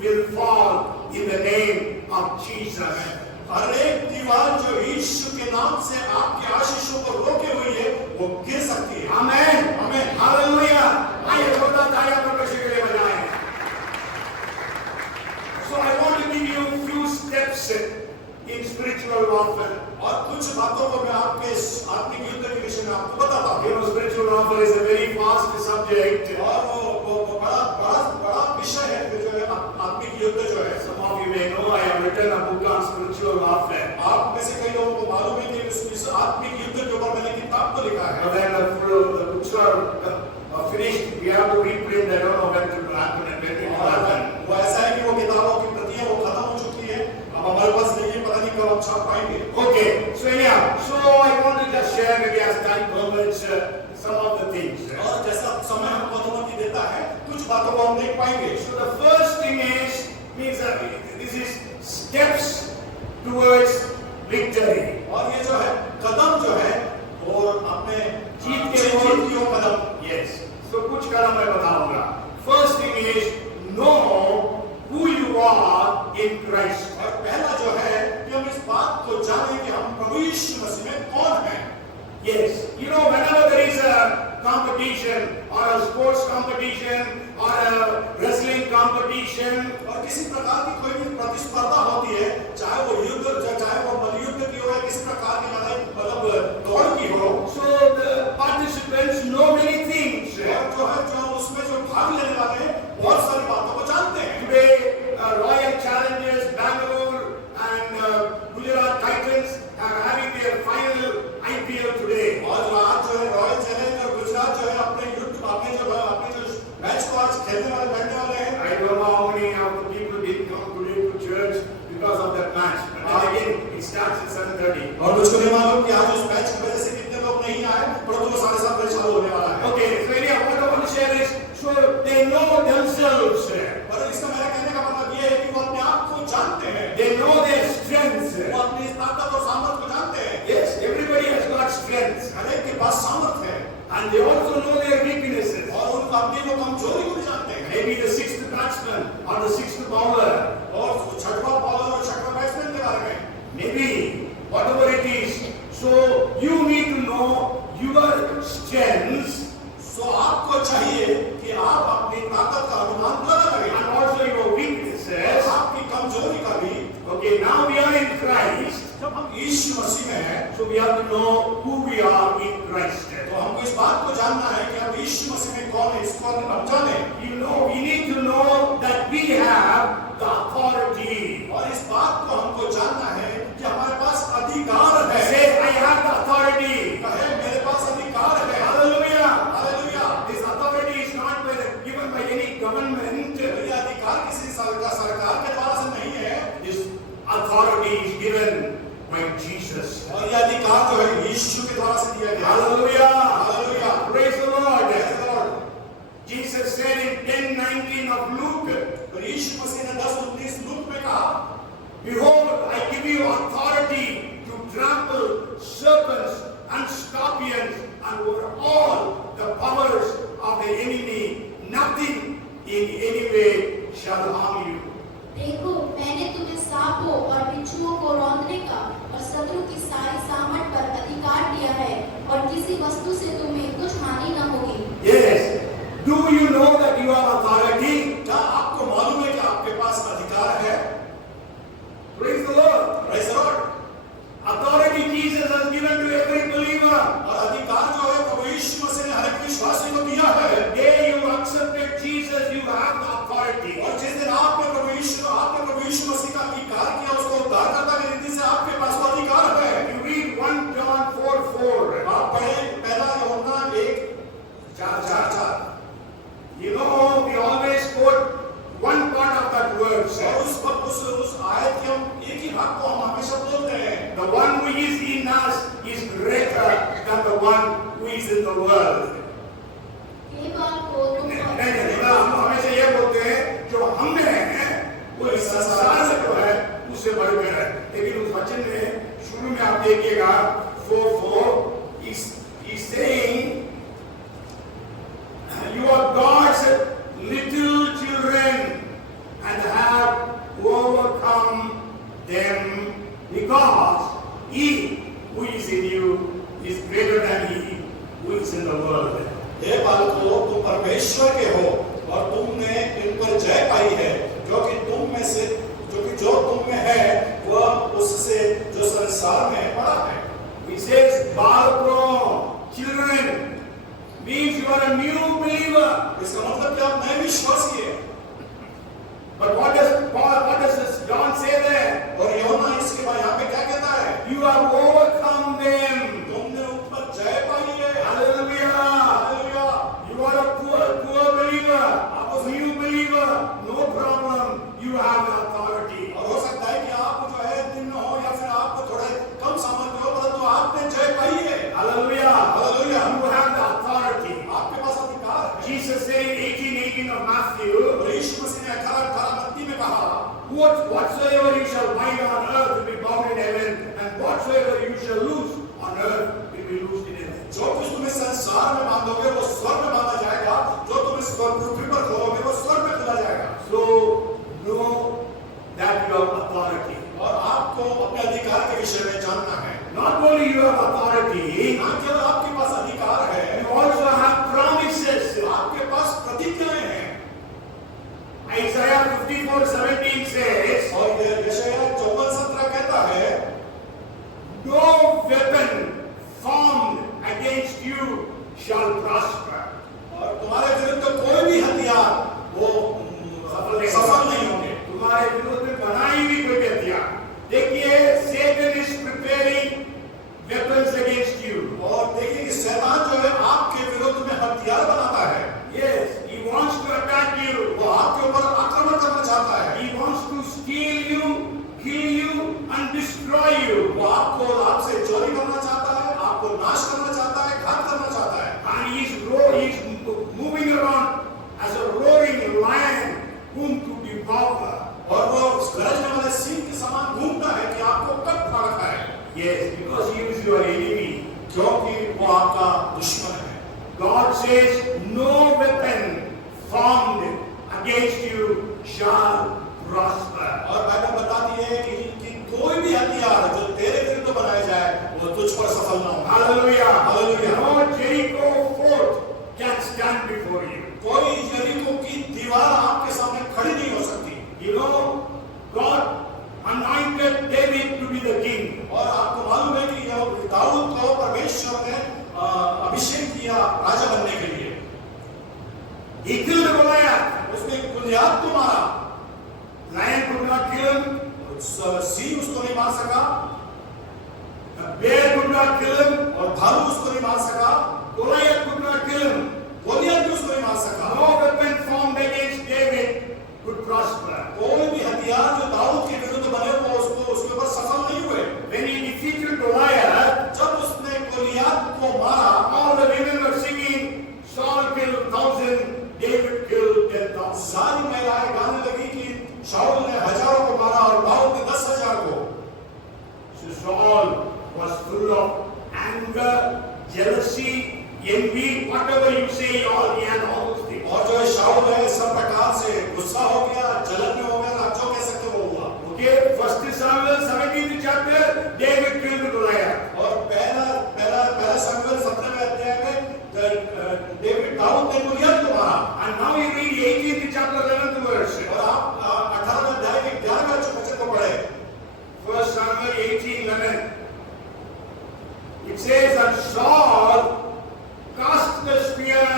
will fall in the name of Jesus. हर एक दीवार जो यीशु के नाम से आपके आशीषों को रोके हुई है, वो गिर सकती है। Amen. Amen. Hallelujah. आइए जोरदार तालियां परमेश्वर के लिए बजाएं. So I want to give you a few steps in spiritual warfare. और कुछ बातों को मैं आपके आत्मिक युद्ध के विषय में आपको बताता हूँ। You know, spiritual warfare is a very vast subject. और वो बड़ा विषय है जो है आत्मिक युद्ध जो है। Some of you may know I have written a book on spiritual warfare. आप में से कई लोगों को मालूम है कि इस आत्मिक युद्ध के ऊपर मैंने किताब तो लिखा है। But then the books are finished. We have to reprint. I don't know when it will happen and when it will happen. वो ऐसा है कि वो किताबों की प्रतियां वो खत्म हो चुकी है। अब हमारे पास नहीं है, पता नहीं कब हम छाप पाएंगे। Okay. So anyhow, so I want to just share maybe as time permits some of the things. और जैसा समय हमको अनुमति देता है, कुछ बातों को हम देख पाएंगे। So the first thing means this is steps towards victory. और ये जो है कदम जो है वो अपने जीत के जीत की ओर कदम। Yes. So कुछ कदम मैं बताऊंगा. First thing is know who you are in Christ. और पहला जो है कि हम इस बात को जानें कि हम प्रभु यीशु मसीह में कौन हैं। Yes. You know, whenever there is a competition or a sports competition or a wrestling competition, और किसी प्रकार की कोई भी प्रतिस्पर्धा होती है, चाहे वो युद्ध चाहे वो मल्लयुद्ध की हो या किसी प्रकार की लड़ाई मतलब दौड़ की हो, so the participants know many things. और जो उसमें जो भाग लेने वाले हैं, बहुत सारी बातों को जानते हैं। Today, Royal Challengers Bangalore and Gujarat Titans are having their final IPL today. और आज जो है रॉयल चैलेंजर्स और गुजरात जो है अपने जो मैच को आज खेलने वाले बैठने वाले हैं। I don't know how many of the people didn't come today to church because of that match. But then again, it starts at 7:30. और मुझको नहीं मालूम कि आज उस मैच की वजह से कितने लोग नहीं आए, परंतु वो 7:30 बजे चालू होने वाला है। Okay, so anyhow, what I want to share is, so they know themselves. और इसका मेरा कहने का मतलब ये है कि वो अपने आप को जानते हैं, They know their strengths. वो अपनी ताकत और सामर्थ्य को जानते हैं। Yes, everybody has got strengths. हर एक के पास सामर्थ्य है And they also know their weaknesses. और उनका अपनी वो कमजोरी को भी जानते हैं। Maybe the sixth batsman or the sixth bowler. और छठवां बॉलर और छठवां बैट्समैन के बारे में Maybe, whatever it is. So you need to know your strengths सो आपको चाहिए कि आप अपनी ताकत का अनुमान लगा and करें also your और weaknesses. आपकी कमजोरी का भी। Okay, now we are in Christ. जब हम यीशु मसीह में हैं, So we have to know who we are in Christ. तो हमको इस बात को जानना है कि हम यीशु मसीह में कौन है, इसको हम जाने। You know, we need to know that we have the authority. और इस बात को हमको जानना है कि हमारे पास अधिकार है। Say, I have the authority. कहे मेरे पास अधिकार है। Hallelujah. Hallelujah. This authority is not given by any government. ये अधिकार किसी सरकार के द्वारा से नहीं है। This authority is given by Jesus. और ये अधिकार जो है यीशु के द्वारा से दिया गया। Hallelujah. Hallelujah. Praise the Lord. Praise the Lord। Jesus said in 10:19 of Luke, और यीशु मसीह ने 10:19 लूक में कहा, Behold, I give you authority to trample serpents and scorpions and over all the powers of the enemy. Nothing in any way shall harm you. देखो, मैंने तुम्हें सांपों और बिच्छुओं को रौंदने का और शत्रु की सारी सामर्थ पर अधिकार दिया है और किसी वस्तु से तुम्हें कुछ हानि न होगी। Yes. Do you know that you have authority? क्या आपको मालूम है कि आपके पास अधिकार है? Praise the Lord. Praise the Lord। Authority Jesus has given to every believer. और अधिकार जो है प्रभु यीशु मसीह ने हर एक विश्वासी को दिया है। The day you accepted Jesus, you have the authority. और जिस दिन आपने प्रभु यीशु मसीह का अंगीकार किया, उसको उद्धारकर्ता की रीति से आपके पास वो अधिकार है। You read 1 John 4:4. आप पढ़े पहला यूहन्ना 1:4। You know, we always quote one part of that verse. और उस आयत के हम एक ही भाग को हम हमेशा बोलते हैं। The one who is in us is greater than the one who is in the world. ये बात को तुम नहीं, हम हमेशा ये बोलते हैं जो हम में है वो इस संसार में जो है उससे बढ़कर है। लेकिन उस वचन में शुरू में आप देखिएगा 4:4 is saying you are God's little children and have overcome them because he who is in you is greater than he who is in the world. हे बालकों, तुम परमेश्वर के हो और तुमने इन पर जय पाई है, जो तुम में है वह उससे जो संसार में बड़ा है। He says, बालकों, children, means you are a new believer. इसका मतलब कि आप नए विश्वासी हैं। But what does this John say there? और यूहन्ना इसके बाद यहाँ पे क्या कहता है? You have overcome them. तुमने उन पर जय पाई है। Hallelujah. Hallelujah. You are a poor believer, a new believer, no problem. You have the authority. और हो सकता है कि आप जो है दिन में हो या फिर आपको थोड़े कम सामर्थ्य हो, परंतु आपने जय पाई है। Hallelujah. Hallelujah. You have the authority. आपके पास अधिकार है। Jesus said in 18:18 of Matthew, और यीशु मसीह ने 18:18 मत्ती में कहा, whatsoever you shall bind on earth will be bound in heaven, and whatsoever you shall loose on earth will be loosed in heaven. जो कुछ तुम्हें संसार में बांधोगे वो स्वर्ग में बांधा जाएगा, जो तुम्हें स्वर्ग पृथ्वी पर खोलोगे वो स्वर्ग में खोला जाएगा। So know that you have authority. और आपको अपने अधिकार के विषय में जानना है। Not only you have authority, ना केवल आपके पास अधिकार है, you also have promises. आपके पास प्रतिज्ञाएं हैं। Isaiah 54:17 says, और यशायाह 54:17 कहता है, no weapon formed against you shall prosper. और तुम्हारे विरुद्ध कोई भी हथियार वो सफल नहीं होंगे। तुम्हारे विरुद्ध में बनाई हुई कोई हथियार। देखिए, Satan is preparing weapons against you. और देखिए कि शैतान जो है आपके विरुद्ध में हथियार बनाता है। Yes, he wants to attack you. वो आपके ऊपर आक्रमण करना चाहता है। He wants to steal you, kill you, and destroy you. वो आपसे चोरी करना चाहता है, आपको नाश करना चाहता है, घात करना चाहता है। And he's moving around as a roaring lion whom to devour. और वो गरजने वाले सिंह के समान घूमता है कि आपको कट खा रखा है। Yes, because he is your enemy. क्योंकि वो आपका दुश्मन है। God says, no weapon formed against you shall prosper. और बाइबल बताती है कि कोई भी हथियार जो तेरे विरुद्ध बनाया जाए वो तुझ पर सफल ना हो। Hallelujah. Hallelujah. No Jericho fort can stand before you. कोई यरीको की दीवार आपके सामने खड़ी नहीं हो सकती। You know, God anointed David to be the king. और सिंह उसको नहीं मार सका, A bear could not kill him. और भालू उसको नहीं मार सका, Goliath could not kill him. Goliath भी उसको नहीं मार सका। No weapon formed against David could prosper. कोई भी हथियार जो दाऊद के विरुद्ध बने वो उसके ऊपर सफल नहीं हुए। When he defeated Goliath, जब उसने गोलियत को मारा, all the women were singing, Saul killed 1,000, David killed 10,000. सारी महिलाएं गाने लगी कि शाऊल ने हजारों को मारा और दाऊद ने 10,000 को। So Saul was full of anger, jealousy, envy, whatever you say, all he had all those things. और जो शाऊल है सब प्रकार से गुस्सा हो गया, जलन में हो गया, आप जो कह सकते हो हुआ। Okay, 1 Samuel 17th chapter, David killed Goliath. और पहला शमूएल 17वें अध्याय में डेविड दाऊद ने गोलियत को मारा। And now we read 18th chapter 11th verse. और आप 18वें अध्याय के 11वें वचन को पढ़े। 1 Samuel 18:11. It says that Saul cast the spear,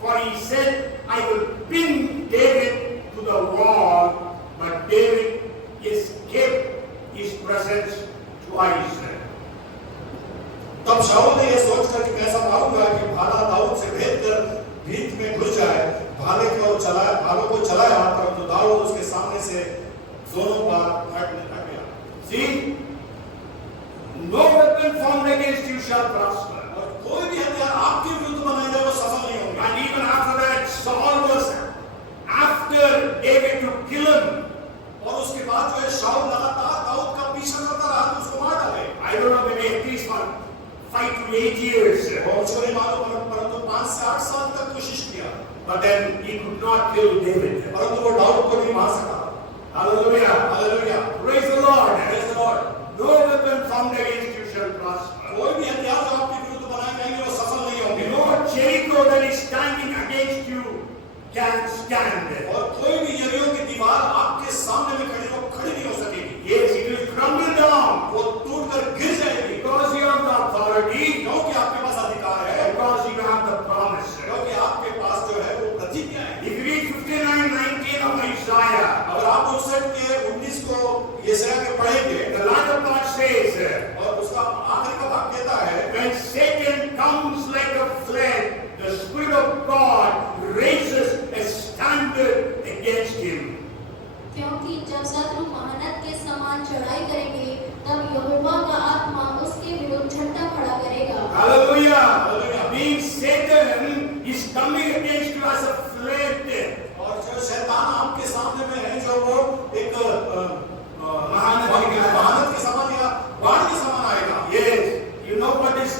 for he said, I will pin David to the wall, but David escaped his presence twice. तब शाऊल ने यह सोचकर कि कैसा मारूंगा कि भाला दाऊद से भेद कर भीत में घुस जाए, भाले को चलाया, परंतु दाऊद उसके सामने से दोनों बार हट गया। See, no weapon formed against you shall prosper. और कोई भी हथियार आपके विरुद्ध बनाया जाए वो सफल नहीं होगा। And even after that, Saul was after David to kill him. और उसके बाद जो है शाऊल लगातार दाऊद का पीछा करता रहा तो उसको मार डाले। I don't know, maybe at least for 5 to 8 years. और उसको नहीं मालूम, परंतु 5 से 8 साल तक कोशिश किया, But then he could not kill David. परंतु वो दाऊद को नहीं मार सका। Hallelujah. Hallelujah, Praise the Lord. Praise the Lord. No weapon formed against you shall prosper. कोई भी हथियार जो आपके विरुद्ध बनाए जाएंगे वो सफल नहीं होंगे। No Jericho that is standing against you can stand. और कोई भी यरीहो की दीवार आपके सामने में खड़ी नहीं हो सकेगी। Yes, it will crumble down वो टूटकर गिर जाएगी, because you have the authority, क्योंकि आपके पास अधिकार है, because you have the promise. क्योंकि आपके पास जो है वो प्रतिज्ञा है। If you read 59:19 of Isaiah, अगर आप 59:19 को यशायाह के पढ़ेंगे, the latter part says, और उसका आखिरी का भाग कहता है, when Satan comes like a flood, the Spirit of God raises a standard against him. क्योंकि जब शत्रु महानद के समान चढ़ाई करेंगे, तब यहोवा का आत्मा उसके विरुद्ध झंडा खड़ा करेगा। Hallelujah. Hallelujah. Being Satan is coming against you as a flood. और जो शैतान आपके सामने में है, जो वो एक महानद के समान या बाढ़ के समान आएगा। Yes. You know what is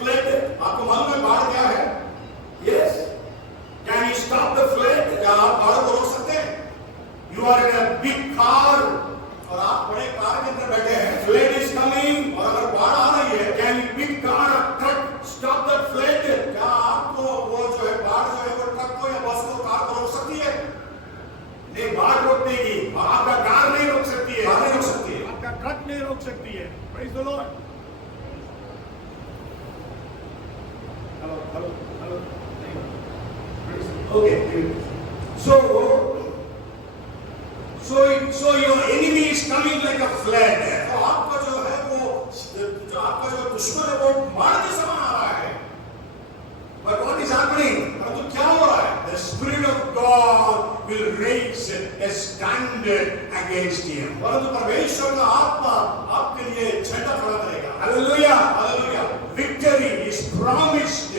flood? आपको मालूम है बाढ़ क्या है? Yes. Can you stop the flood? क्या आप बाढ़ को रोक सकते हैं? You are in a big car. और आप बड़े कार के अंदर बैठे हैं, Flood is coming. और अगर बाढ़ आ रही है, Can big car or truck stop the flood? क्या आपको वो जो है बाढ़ जो है वो ट्रक को या बस को कार को रोक सकती है? नहीं, बाढ़ रोक देगी, आपका कार नहीं रोक सकती है, कार नहीं रोक सकती है। आपका ट्रक नहीं रोक सकती है। Praise the Lord. Hello. Okay. So your enemy is coming like a flood. तो आपका जो है वो जो आपका जो दुश्मन है वो बाढ़ के समान आ रहा है। But what is happening? परंतु क्या हो रहा है? The Spirit of God will raise a standard against him. परंतु परमेश्वर का आत्मा आपके लिए झंडा खड़ा करेगा। Hallelujah. Hallelujah. Victory is promised.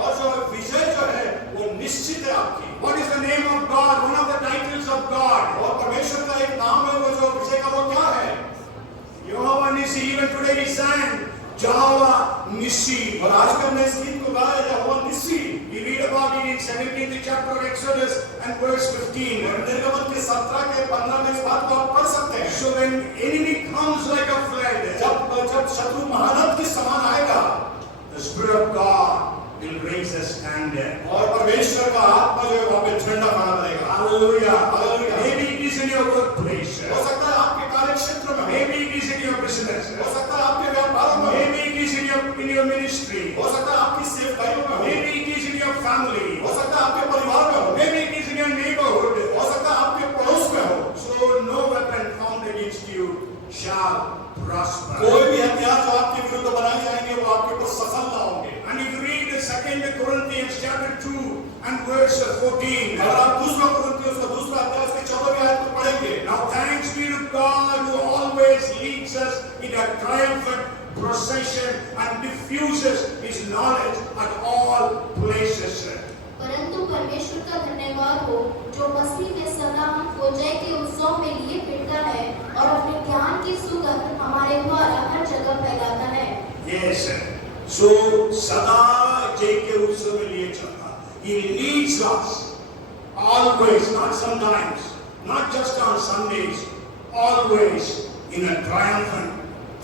और जो विजय जो है वो निश्चित है आपकी। What is the name of God? One of the titles of God. और परमेश्वर का एक नाम है, वो जो विजय का वो क्या है? Jehovah Nissi. Even today we sang Jehovah Nissi. और आज के हमने इस गीत को गाया यहोवा निस्सी। We read about it in 17th chapter of Exodus and verse 15. निर्गमन के 17 के 15 में इस बात को आप पढ़ सकते हैं। So when enemy comes like a flood, जब शत्रु महानद के समान आएगा, the Spirit of God will raise a standard. और परमेश्वर का आत्मा जो है वहाँ पे झंडा खड़ा करेगा। Hallelujah. Hallelujah. Maybe it is in your workplace. हो सकता है आपके कार्य क्षेत्र में, Maybe it is in your business. हो सकता है आपके व्यापार में, Maybe it is in your ministry. हो सकता है आपकी सेवकाइयों में, Maybe it is in your family. हो सकता है आपके परिवार में हो, Maybe it is in your neighborhood. हो सकता है आपके पड़ोस में हो। So no weapon formed against you shall prosper. कोई भी हथियार जो आपके विरुद्ध बनाए जाएंगे वो आपके ऊपर सफल ना होंगे। And if you read the 2 Corinthians chapter 2 and verse 14. अगर आप दूसरा कुरिन्थियों उसका दूसरा अध्याय उसके 14वें आयत को पढ़ेंगे, Now thanks be to God who always leads us in a triumphant procession and diffuses his knowledge at all places. परंतु परमेश्वर का धन्यवाद हो जो मसीह में सदा हमको जय के उत्सव में लिए फिरता है और अपने ज्ञान की सुगंध हमारे द्वारा हर जगह फैलाता है। Yes, sir. So सदा जय के उत्सव में लिए चलता। He leads us always, not sometimes, not just on Sundays, always in a triumphant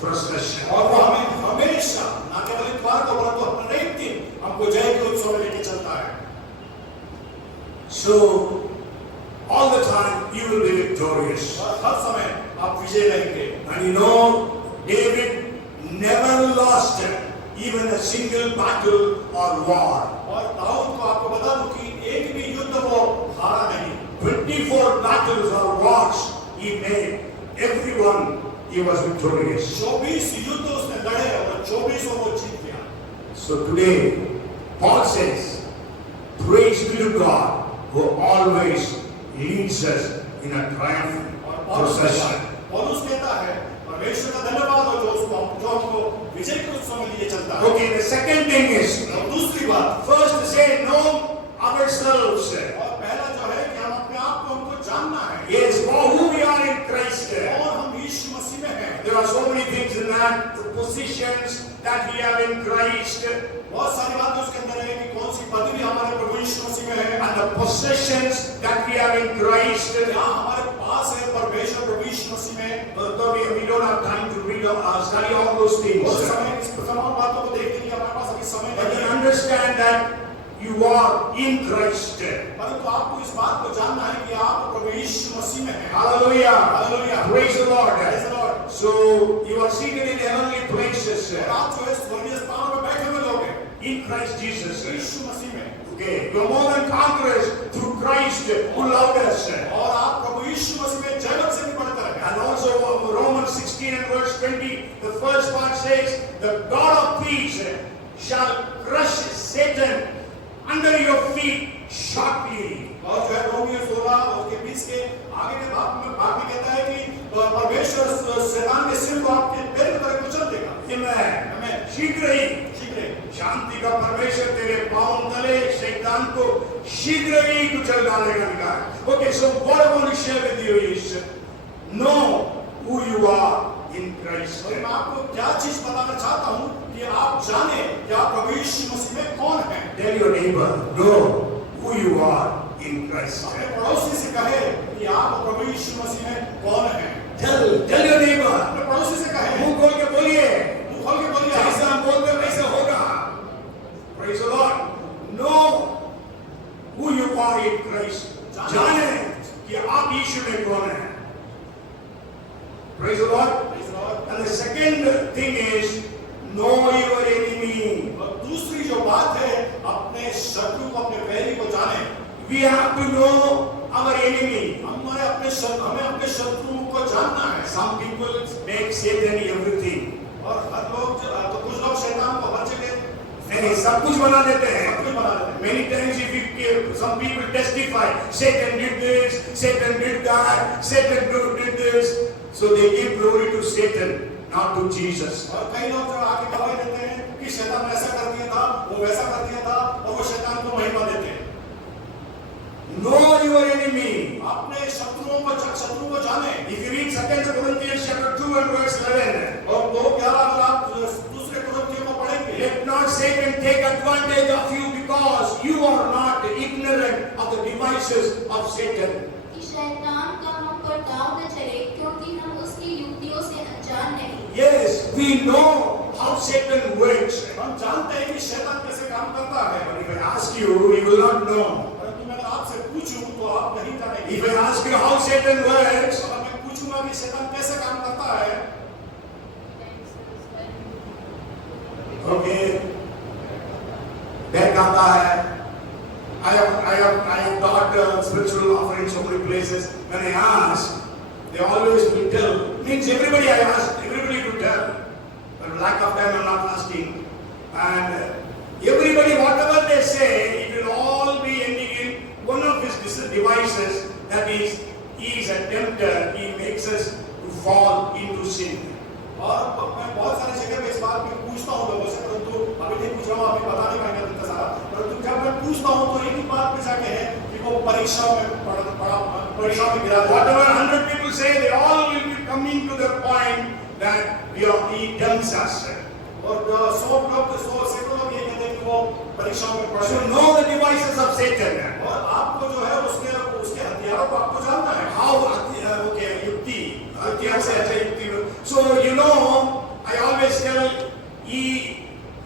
procession. और वो हमें हमेशा ना केवल इतवार को परंतु हर दिन हमको जय के उत्सव में लेके चलता है। So all the time you will be victorious. और हर समय आप विजय रहेंगे। And you know, David never lost even a single battle or war. और दाऊद को आपको बता दूं कि एक भी युद्ध वो हारा नहीं। 24 battles or wars he made. Everyone he was victorious. 24 युद्ध उसने लड़े और 24 वो जीत गया। So today, Paul says, praise be to God who always leads us in a triumphant procession. पौलुस कहता है परमेश्वर का धन्यवाद हो जो हमको विजय के उत्सव में लिए चलता है। Okay, the second thing is, और दूसरी बात, first to say know ourselves. और पहला जो है कि हम अपने आप को हमको जानना है। Yes, for who we are in Christ. और हम यीशु मसीह में हैं। There are so many things in that, the positions that we have in Christ, बहुत सारी बातें उसके अंदर है कि कौन सी पदवी हमारे प्रभु यीशु मसीह में है। and the possessions that we have in Christ. क्या हमारे पास है परमेश्वर प्रभु यीशु मसीह में। Though we don't have time to read study all those things. बहुत समय इस तमाम बातों को देखने की हमारे पास अभी समय But नहीं you है। understand that you are in Christ. परंतु आपको इस बात को जानना है कि आप प्रभु यीशु मसीह में हैं। Hallelujah. Hallelujah. Praise the Lord. Praise the Lord. So you are seated in heavenly places और आप जो है स्वर्गीय स्थानों में बैठे हुए लोग हैं in Christ Jesus. यीशु मसीह में। Okay, you're more than conquerors through Christ who loved us. और आप प्रभु यीशु मसीह में जगत से भी बढ़कर हैं। And also Romans 16 and verse 20, the first part says, the God of peace shall crush Satan under your feet shortly. और जो है रोमियो 16 और उसके 20 के आगे के भाग में कहता है कि परमेश्वर शैतान के सिर को आपके पैर की तरह कुचल देगा। Amen. शीघ्र ही शांति का परमेश्वर तेरे पांव तले शैतान को शीघ्र ही कुचल डालेगा लिखा है। Okay, so what I want to share with you is know who you are in Christ. और मैं आपको क्या चीज बताना चाहता हूँ कि आप जाने कि आप प्रभु यीशु मसीह में कौन हैं। Tell your neighbor, know who you are in Christ. अपने पड़ोसी से कहे कि आप प्रभु यीशु मसीह में कौन हैं। Tell your neighbor. अपने पड़ोसी से कहे, मुंह खोल के बोलिए। मुंह खोल के बोलिए। जैसा हम बोलते हैं वैसे होगा। Praise the Lord. Know who you are in Christ. जाने कि आप यीशु में कौन हैं। Praise the Lord. Praise the Lord. And the second thing is know your enemy. और दूसरी जो बात है अपने शत्रु को अपने वैरी को जाने। We have to know our enemy. हमें अपने शत्रुओं को जानना है। Some people make Satan everything. और हर लोग तो कुछ लोग शैतान को हर जगह नहीं सब कुछ बना देते हैं। सब कुछ बना देते हैं। Many times if you some people testify, Satan did this, Satan did that, Satan did this, so they give glory to Satan, not to Jesus. और कई लोग जो आके गवाही देते हैं कि शैतान ऐसा कर दिया था, वो वैसा कर दिया था, और वो शैतान को महिमा देते हैं। Know your enemy. अपने शत्रु को जाने। If you read 2 Corinthians chapter 2 and verse 11, और 2:11 अगर आप दूसरे कुरिन्थियों को पढ़ेंगे, let not Satan take advantage of you because you are not ignorant of the devices of Satan. कि शैतान का हम पर दांव न चले क्योंकि हम उसकी युक्तियों से अनजान नहीं। Yes, we know how Satan works. हम जानते हैं कि शैतान कैसे काम करता है। But if I ask you, you will not know. परंतु मैं आपसे पूछूं तो आप नहीं जानेंगे। If I ask you how Satan works, अगर मैं पूछूंगा कि शैतान कैसे काम करता है, okay, बैठ आता है। I have taught spiritual offerings so many places. When I ask, they always will tell, means Since everybody I asked, everybody to tell, but lack of time I'm not asking. And everybody, whatever they say, it will all be ending in one of his devices. That is, he is a tempter. He makes us to fall into sin. और मैं बहुत सारी जगह पे इस बात में पूछता हूँ लोगों से, परंतु अभी नहीं पूछ रहा हूँ, अभी बता नहीं पाएंगे इतना सारा, परंतु जब मैं पूछता हूँ तो एक ही बात पे जाके है कि वो परीक्षा में गिरा। Whatever 100 people say, they all will be coming to the point that he tempts us. और 100 सैकड़ों लोग ये कहते हैं कि वो परीक्षाओं में पड़ So रहे हैं। know the devices of Satan. और आपको जो है उसके हथियारों को आपको जानना है। So you know, I always tell, he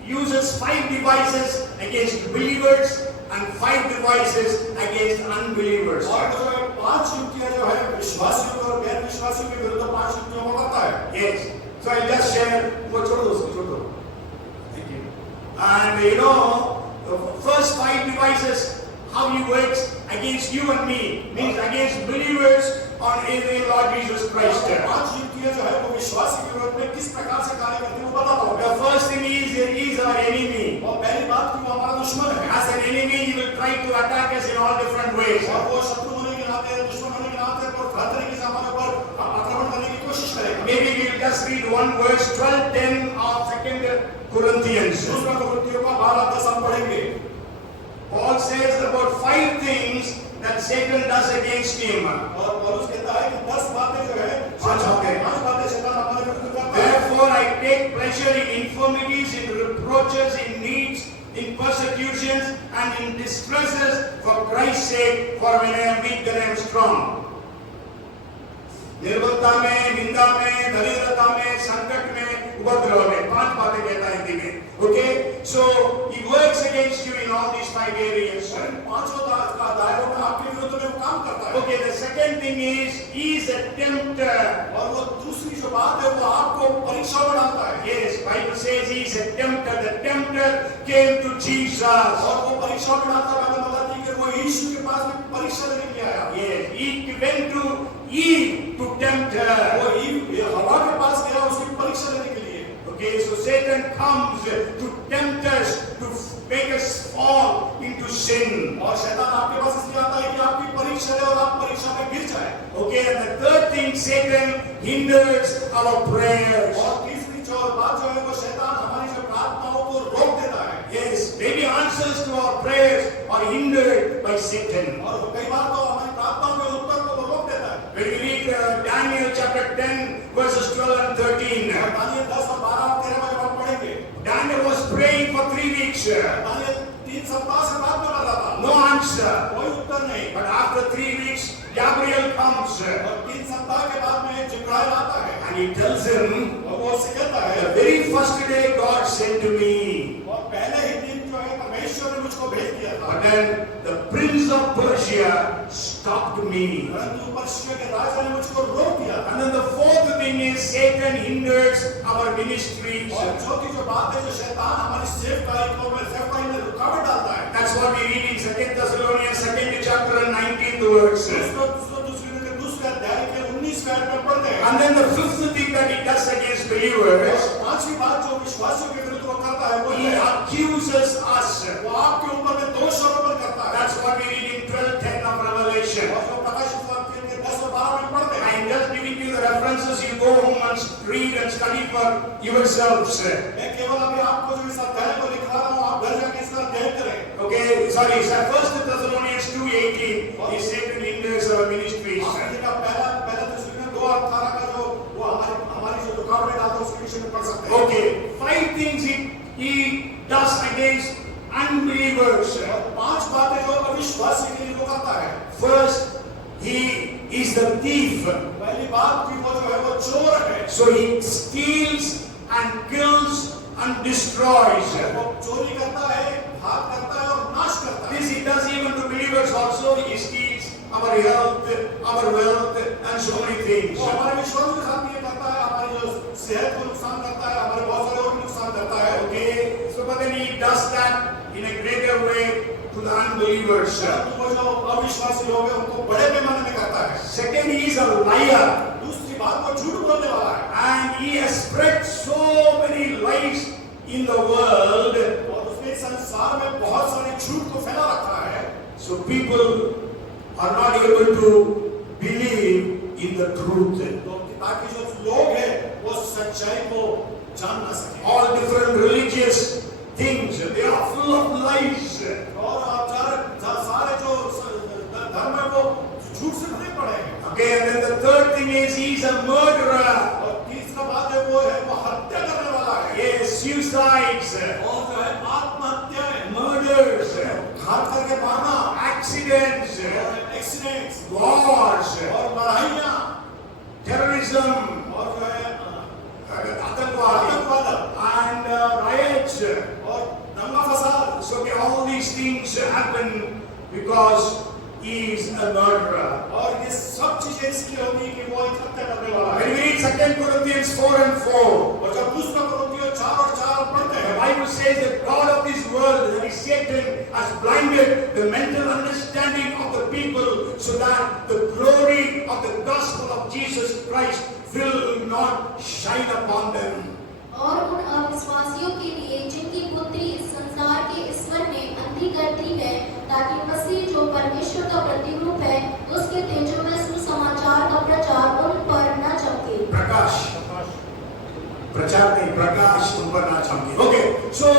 uses 5 devices against believers and 5 devices against unbelievers. और जो है 5 युक्तियां जो है विश्वासियों और गैर विश्वासियों के विरुद्ध 5 युक्तियों को करता है। Yes. So I just share. Thank you. And you know, the first 5 devices, how he works against you and me, means against believers on in Lord Jesus Christ. 5 युक्तियां जो है वो विश्वासी के विरुद्ध में किस प्रकार से कार्य करती है वो बताता हूँ। The first thing is, he is our enemy. और पहली बात कि वो हमारा दुश्मन है। As an enemy, he will try to attack us in all different ways. और वो शत्रु होने के नाते, दुश्मन होने के नाते और हर तरीके से हमारे ऊपर आक्रमण करने की कोशिश करेगा। Maybe we will just read one verse, 12:10 of 2 Corinthians. दूसरा कोरिन्थियों का 12:10 हम पढ़ेंगे। Paul says about 5 things that Satan does against him. और पौलुस कहता है कि 10 बातें जो है 5 बातें शैतान हमारे विरुद्ध करता है। Therefore I take pleasure in infirmities, in reproaches, in needs, in persecutions, and in distresses for Christ's sake. For when I am weak, then I am strong. निर्बलता में, निंदा में, दरिद्रता में, संकट में, उपद्रव में, 5 बातें कहता है हिंदी में. Okay, so he works against you in all these 5 areas. पांचों दायरों में आपके विरुद्ध में वो काम करता है। Okay, the second thing is he is a tempter. और वो दूसरी जो बात है वो आपको परीक्षा में डालता है। Yes, Bible says he is a tempter. The tempter came to Jesus. और वो परीक्षा में डालता है, बाइबल बताती है कि वो यीशु के पास में परीक्षा देने के लिए आया। Yes, he went to Eve to tempt her. वो हवा के पास गया उसकी परीक्षा लेने के लिए। Okay, so Satan comes to tempt us, to make us fall into sin. और शैतान आपके पास इसलिए आता है कि आपकी परीक्षा ले और आप परीक्षा में गिर जाए। Okay, and the third thing, Satan hinders our prayers. और तीसरी जो बात जो है वो शैतान हमारी जो प्रार्थनाओं को रोक देता है। Yes, many answers to our prayers are hindered by Satan. और कई बार तो हमारी प्रार्थनाओं के उत्तर को वो रोक देता है। When we read Daniel chapter 10 verses 12 and 13. और दानियल 10 और 12 और 13 में जब हम पढ़ेंगे, Daniel was praying for 3 weeks. Daniel 3 सप्ताह से प्रार्थना कर रहा था। No answer. कोई उत्तर नहीं। But after 3 weeks, Gabriel comes. और 3 सप्ताह के बाद में जिब्राइल आता है। And he tells him, और वो उससे कहता है, the very first day God sent to me. और पहले ही दिन जो है परमेश्वर ने मुझको भेज दिया था। But then the prince of Persia stopped me. परंतु पर्शिया के राजा ने मुझको रोक दिया। And then the fourth thing is Satan hinders our ministries. और चौथी जो बात है जो शैतान हमारी सेवकाई में रुकावट डालता है। That's what we read in 2 Thessalonians 2nd chapter and 19th verse. दूसरे अध्याय के 19वें आयत में पढ़ते हैं। And then the fifth thing that he does against believers, पांचवी बात जो विश्वासियों के विरुद्ध वो करता है वो he accuses us. वो आपके ऊपर में दोष आरोपण करता है। That's what we read in 12:10 of Revelation. और जो प्रकाशित वाक्य के 10 और 12 में पढ़ते हैं। I am just giving you the references. You go home and read and study for yourselves. मैं केवल अभी आपको जो इस अध्याय को लिखा रहा हूँ, आप घर जाके इसका अध्ययन करें। Okay, sorry, sir. 1 Thessalonians 2:18 is Satan hinders our ministries. पहला तस्वीर 2:18 का जो वो हमारी जो रुकावट डालता है उसके विषय में पढ़ सकते हैं। Okay, 5 things he does against unbelievers. 5 बातें जो अविश्वासी के लिए वो करता है। First, he is the thief. पहली बात कि वो जो है वो चोर है। So he steals and kills and destroys. वो चोरी करता है, घात करता है और नाश करता है। This he does even to believers also. He steals our health, our wealth, and so many things. वो हमारे विश्वास के साथ ये करता है, हमारी जो सेहत को नुकसान करता है, हमारे बहुत सारे और नुकसान करता है। Okay, so but then he does that in a greater way to the unbelievers. वो जो अविश्वासी लोग हैं उनको बड़े पैमाने में करता है। Second, he is a liar. दूसरी बात वो झूठ बोलने वाला है। And he has spread so many lies in the world. और उसने संसार में बहुत सारे झूठ को फैला रखा है, So people are not able to believe in the truth. तो ताकि जो लोग हैं वो सच्चाई को जान ना सके। All different religious things, they are full of lies. और सारे जो धर्म है वो झूठ से भरे पड़े हैं। Okay, and then the third thing is he's a murderer. और तीसरा बात है वो हत्या करने वाला है। Yes, suicides, और जो है आत्महत्याएं, murders, घात करके मारना, accidents, एक्सीडेंट्स wars, और लड़ाइयाँ terrorism, और जो है आतंकवाद, and riots. और दंगा फसाद। So all these things happen because he is a murderer. और ये सब चीजें इसलिए होती है कि वो एक हत्या करने वाला है। When we read 2 Corinthians 4:4, और जब दूसरा कुरिन्थियों 4:4 पढ़ते the हैं, Bible says that God of this world, that is Satan, has blinded the mental understanding of the people so that the glory of the gospel of Jesus Christ will not shine upon them. और उन अविश्वासियों के लिए जिनकी बुद्धि इस संसार के ईश्वर ने अंधी कर दी है, ताकि मसीह जो परमेश्वर का प्रतिरूप है उसके तेजोमय सुसमाचार का प्रचार उन पर न चमके। प्रकाश, प्रचार नहीं, प्रकाश उन पर ना चमके। Okay, so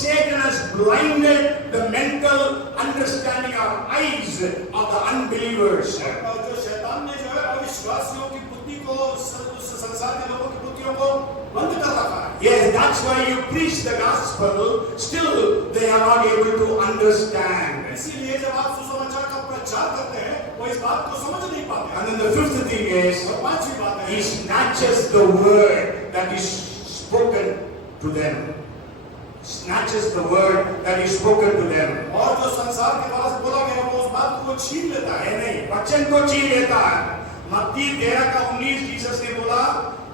Satan has blinded the mental understanding or eyes of the unbelievers. और जो शैतान ने जो है अविश्वासियों की बुद्धि को, उस संसार के लोगों की बुद्धियों को बंद कर रखा है। Yes, that's why you preach the gospel, still they are not able to understand. इसीलिए जब आप सुसमाचार का प्रचार करते हैं, वो इस बात को समझ नहीं पाते। And then the fifth thing is, और पांचवी बात है, he snatches the word that is spoken to them. Snatches the word that is spoken to them. और जो संसार के द्वारा से बोला गया है, वो उस बात को छीन लेता है। नहीं, वचन को छीन लेता है। मत्ती 13:19 जीसस ने बोला,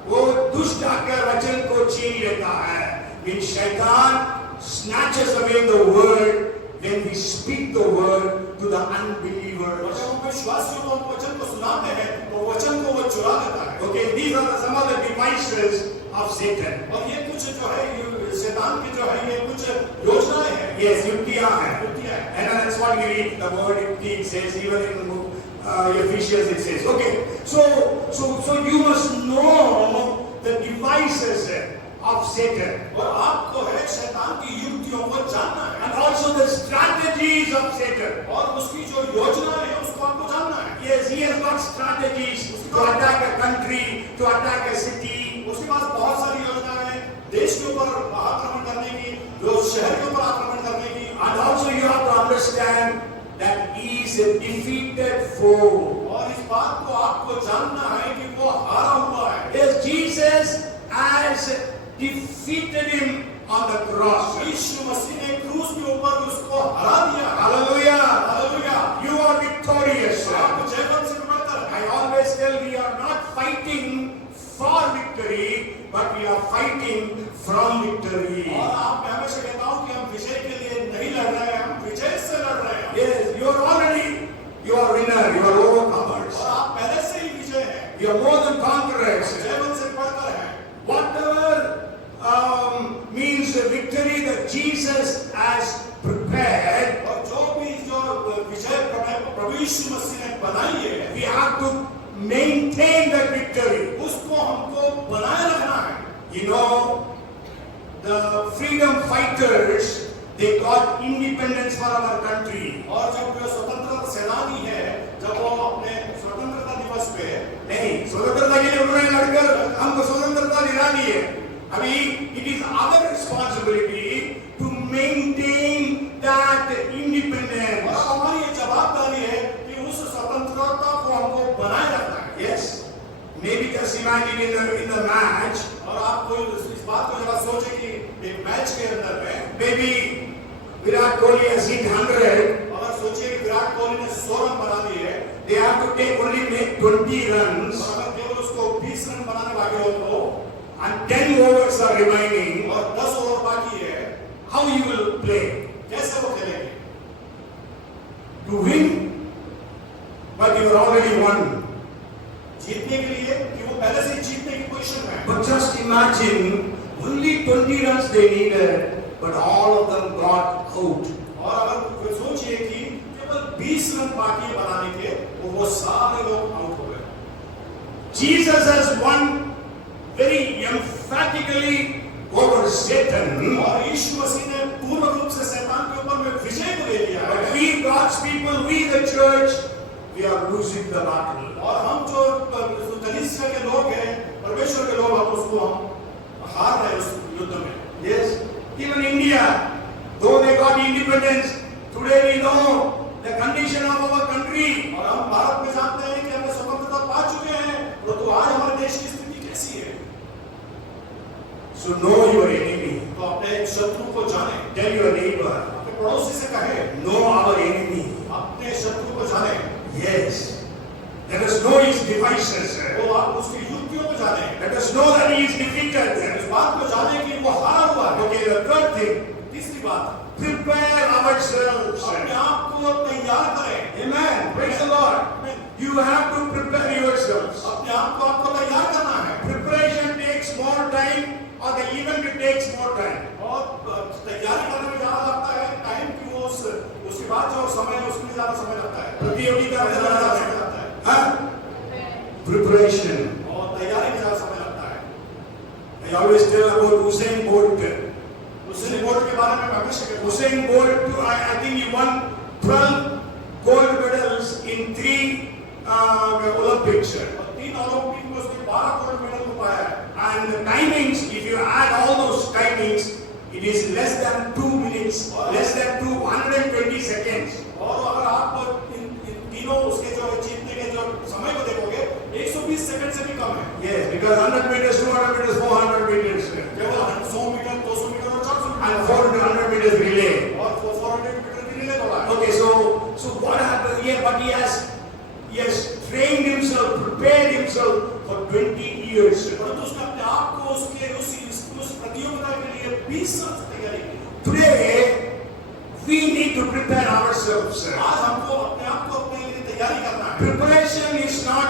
वो दुष्ट आकर वचन को छीन लेता है। When शैतान snatches away the word, then we speak the word to the और unbelievers. जब हम विश्वासियों को वचन को सुनाते हैं, तो वचन को वो चुरा लेता है। Okay, these are some of the devices of Satan. और ये कुछ जो है, ये शैतान की जो है, ये कुछ योजनाएं हैं। Yes, युक्तियां हैं। युक्तियां हैं। And that's what we read. The word yukti, it says, even in Ephesians it says. Okay, so you must know the devices of Satan. और आपको है शैतान की युक्तियों को जानना है। And also the strategies of Satan. और उसकी जो योजनाएं हैं, उसको आपको जानना है। Yes, he has got strategies to attack a country, to attack a city. उसके पास बहुत सारी योजनाएं हैं, देश के ऊपर आक्रमण करने की, जो शहर के ऊपर आक्रमण करने की। And also you have to understand that he is a defeated foe. और इस बात को आपको जानना है कि वो हारा हुआ है। Yes, Jesus has defeated him on the cross. यीशु मसीह ने क्रूस के ऊपर उसको हरा दिया। Hallelujah. Hallelujah. You are victorious. आप जयवंत से बढ़कर। I always tell we are not fighting for victory, but we are fighting from victory. और आप मैं हमेशा कहता हूँ कि हम विजय के लिए नहीं लड़ रहे हैं, हम विजय से लड़ रहे हैं। Yes, you are already, you are winner, you are overcomers. और आप पहले से ही विजय हैं। You are more than conquerors. जयवंत से बढ़कर हैं। Whatever means the victory that Jesus has prepared, और जो भी जो विजय प्रभु यीशु मसीह ने बनाई है, we have to maintain that victory. उसको हमको बनाए रखना है। You know, the freedom fighters, they got independence for our country. और जब वो स्वतंत्रता सेनानी है, जब वो अपने स्वतंत्रता दिवस पे नहीं, स्वतंत्रता के लिए उन्होंने लड़कर हमको स्वतंत्रता दिलानी है। अभी it is our responsibility to maintain that independence. और हमारी ये जवाबदारी है कि उस स्वतंत्रता को हमको बनाए रखना है। Yes, maybe just imagine in the match, और आप कोई इस बात को जरा सोचे कि एक मैच के अंदर में maybe Virat Kohli has hit 100. अगर सोचिए कि विराट कोहली ने 100 रन बना दिए, They have to only make 20 runs, और अगर केवल उसको 20 रन बनाने बाकी हो तो, and 10 overs are remaining. और 10 ओवर बाकी है, How you will play? कैसे वो खेलेंगे? To win, but you are already won. जीतने के लिए कि वो पहले से ही जीतने की पोजीशन में। But just imagine, only 20 runs they needed, but all of them got out. और अगर कोई सोचिए कि केवल 20 रन बाकी है बनाने के, वो सारे लोग आउट हो गए। Jesus has won very emphatically over Satan. और यीशु मसीह ने पूर्ण रूप से शैतान के ऊपर में विजय को ले लिया है। But we God's people, we the church, we are losing the battle. और हम जो कलीसिया के लोग हैं, परमेश्वर के लोग, हम उसको हम हार रहे हैं उस युद्ध में। Yes, even India, though they got independence, today we know the condition of our country. और हम भारत में जानते हैं कि हमने स्वतंत्रता पा चुके हैं, परंतु आज हमारे देश की स्थिति कैसी है? So know your enemy. तो अपने शत्रु को जाने। Tell your neighbor, अपने पड़ोसी से कहे, know our enemy. अपने शत्रु को जाने। Yes. Let us know his devices. तो आप उसकी युक्तियों को जाने। Let us know that he is defeated. इस बात को जाने कि वो हारा हुआ है। Okay, the third thing, तीसरी बात, prepare ourselves. अपने आप को तैयार करें। Amen. Praise the Lord. You have to prepare yourselves. अपने आप को आपको तैयार करना है। Preparation takes more time or the event takes more time. और तैयारी करने में ज़्यादा लगता है टाइम की, वो उसके बाद जो समय है उसमें ज़्यादा समय लगता है। प्रतियोगिता में ज़्यादा समय समय लगता है। हाँ? Preparation. और तैयारी में ज़्यादा समय लगता है। I always tell about Usain Bolt. उसे बोर्ड के बारे में मैं हमेशा कहता हूँ। Usain Bolt, I think he won 12 gold medals in 3 Olympics. और 3 ओलंपिक में उसने 12 गोल्ड मेडल को पाया है। And the timings, if you add all those timings, it is less than 2 minutes, less than 120 seconds. और अगर आप इन तीनों उसके जो जीतने के जो समय को देखोगे, 120 सेकंड से भी कम है। Yes, because 100 meters, 200 meters, 400 meters. केवल 100 मीटर, 200 मीटर और 400 मीटर And 400 meters relay. और 400 मीटर की रिले दौड़ा है। Okay, so what happened here? But he has trained himself, prepared himself for 20 years. परंतु उसने अपने आप को उस प्रतियोगिता के लिए 20 साल से तैयारी की। Today, we need to prepare ourselves. आज हमको अपने आप को अपने लिए तैयारी करना है। Preparation is not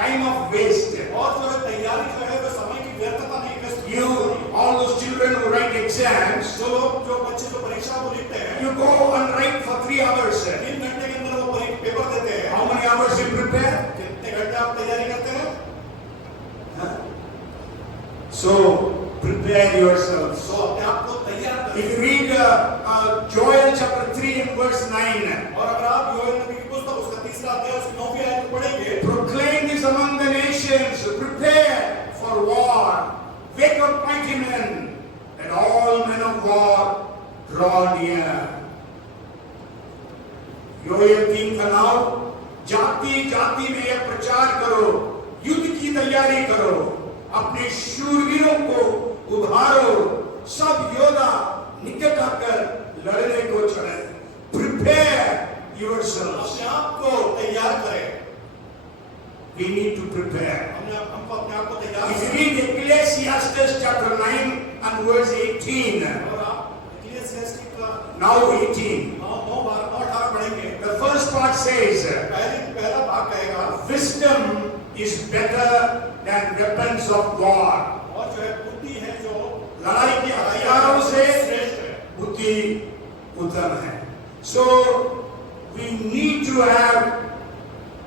time of waste. और जो है तैयारी जो है वो समय की व्यर्थता नहीं है। You, all those children who write exams, जो बच्चे जो परीक्षा को लिखते हैं, you go and write for 3 hours. 3 घंटे के अंदर वो पेपर देते हैं। How many hours you prepare? कितने घंटे आप तैयारी करते हैं? So, prepare yourselves. तो अपने आप को तैयार करें। If you read Joel chapter 3 and verse 9, और अगर आप योएल नबी की पुस्तक उसका 3रा अध्याय उसकी 9वीं आयत को पढ़ेंगे, proclaim this among the nations, prepare for war, wake up mighty men, and all men of war draw near. Joel 3 का नाम, जाति जाति में यह प्रचार करो, युद्ध की तैयारी करो, अपने शूरवीरों को उभारो, सब योद्धा निकट आकर लड़ने को चढ़े। Prepare yourselves. अपने आप को तैयार करें। We need to prepare. हमको अपने आप को तैयार If you करें। read Ecclesiastes chapter 9 and verse 18, और आप इक्लेसियास्टिक का now 18, 9:18 पढ़ेंगे। the first part says, पहला भाग कहेगा, wisdom is better than weapons of war. और जो है बुद्धि है जो लड़ाई के हथियारों से श्रेष्ठ है। बुद्धि उत्तम है. So we need to have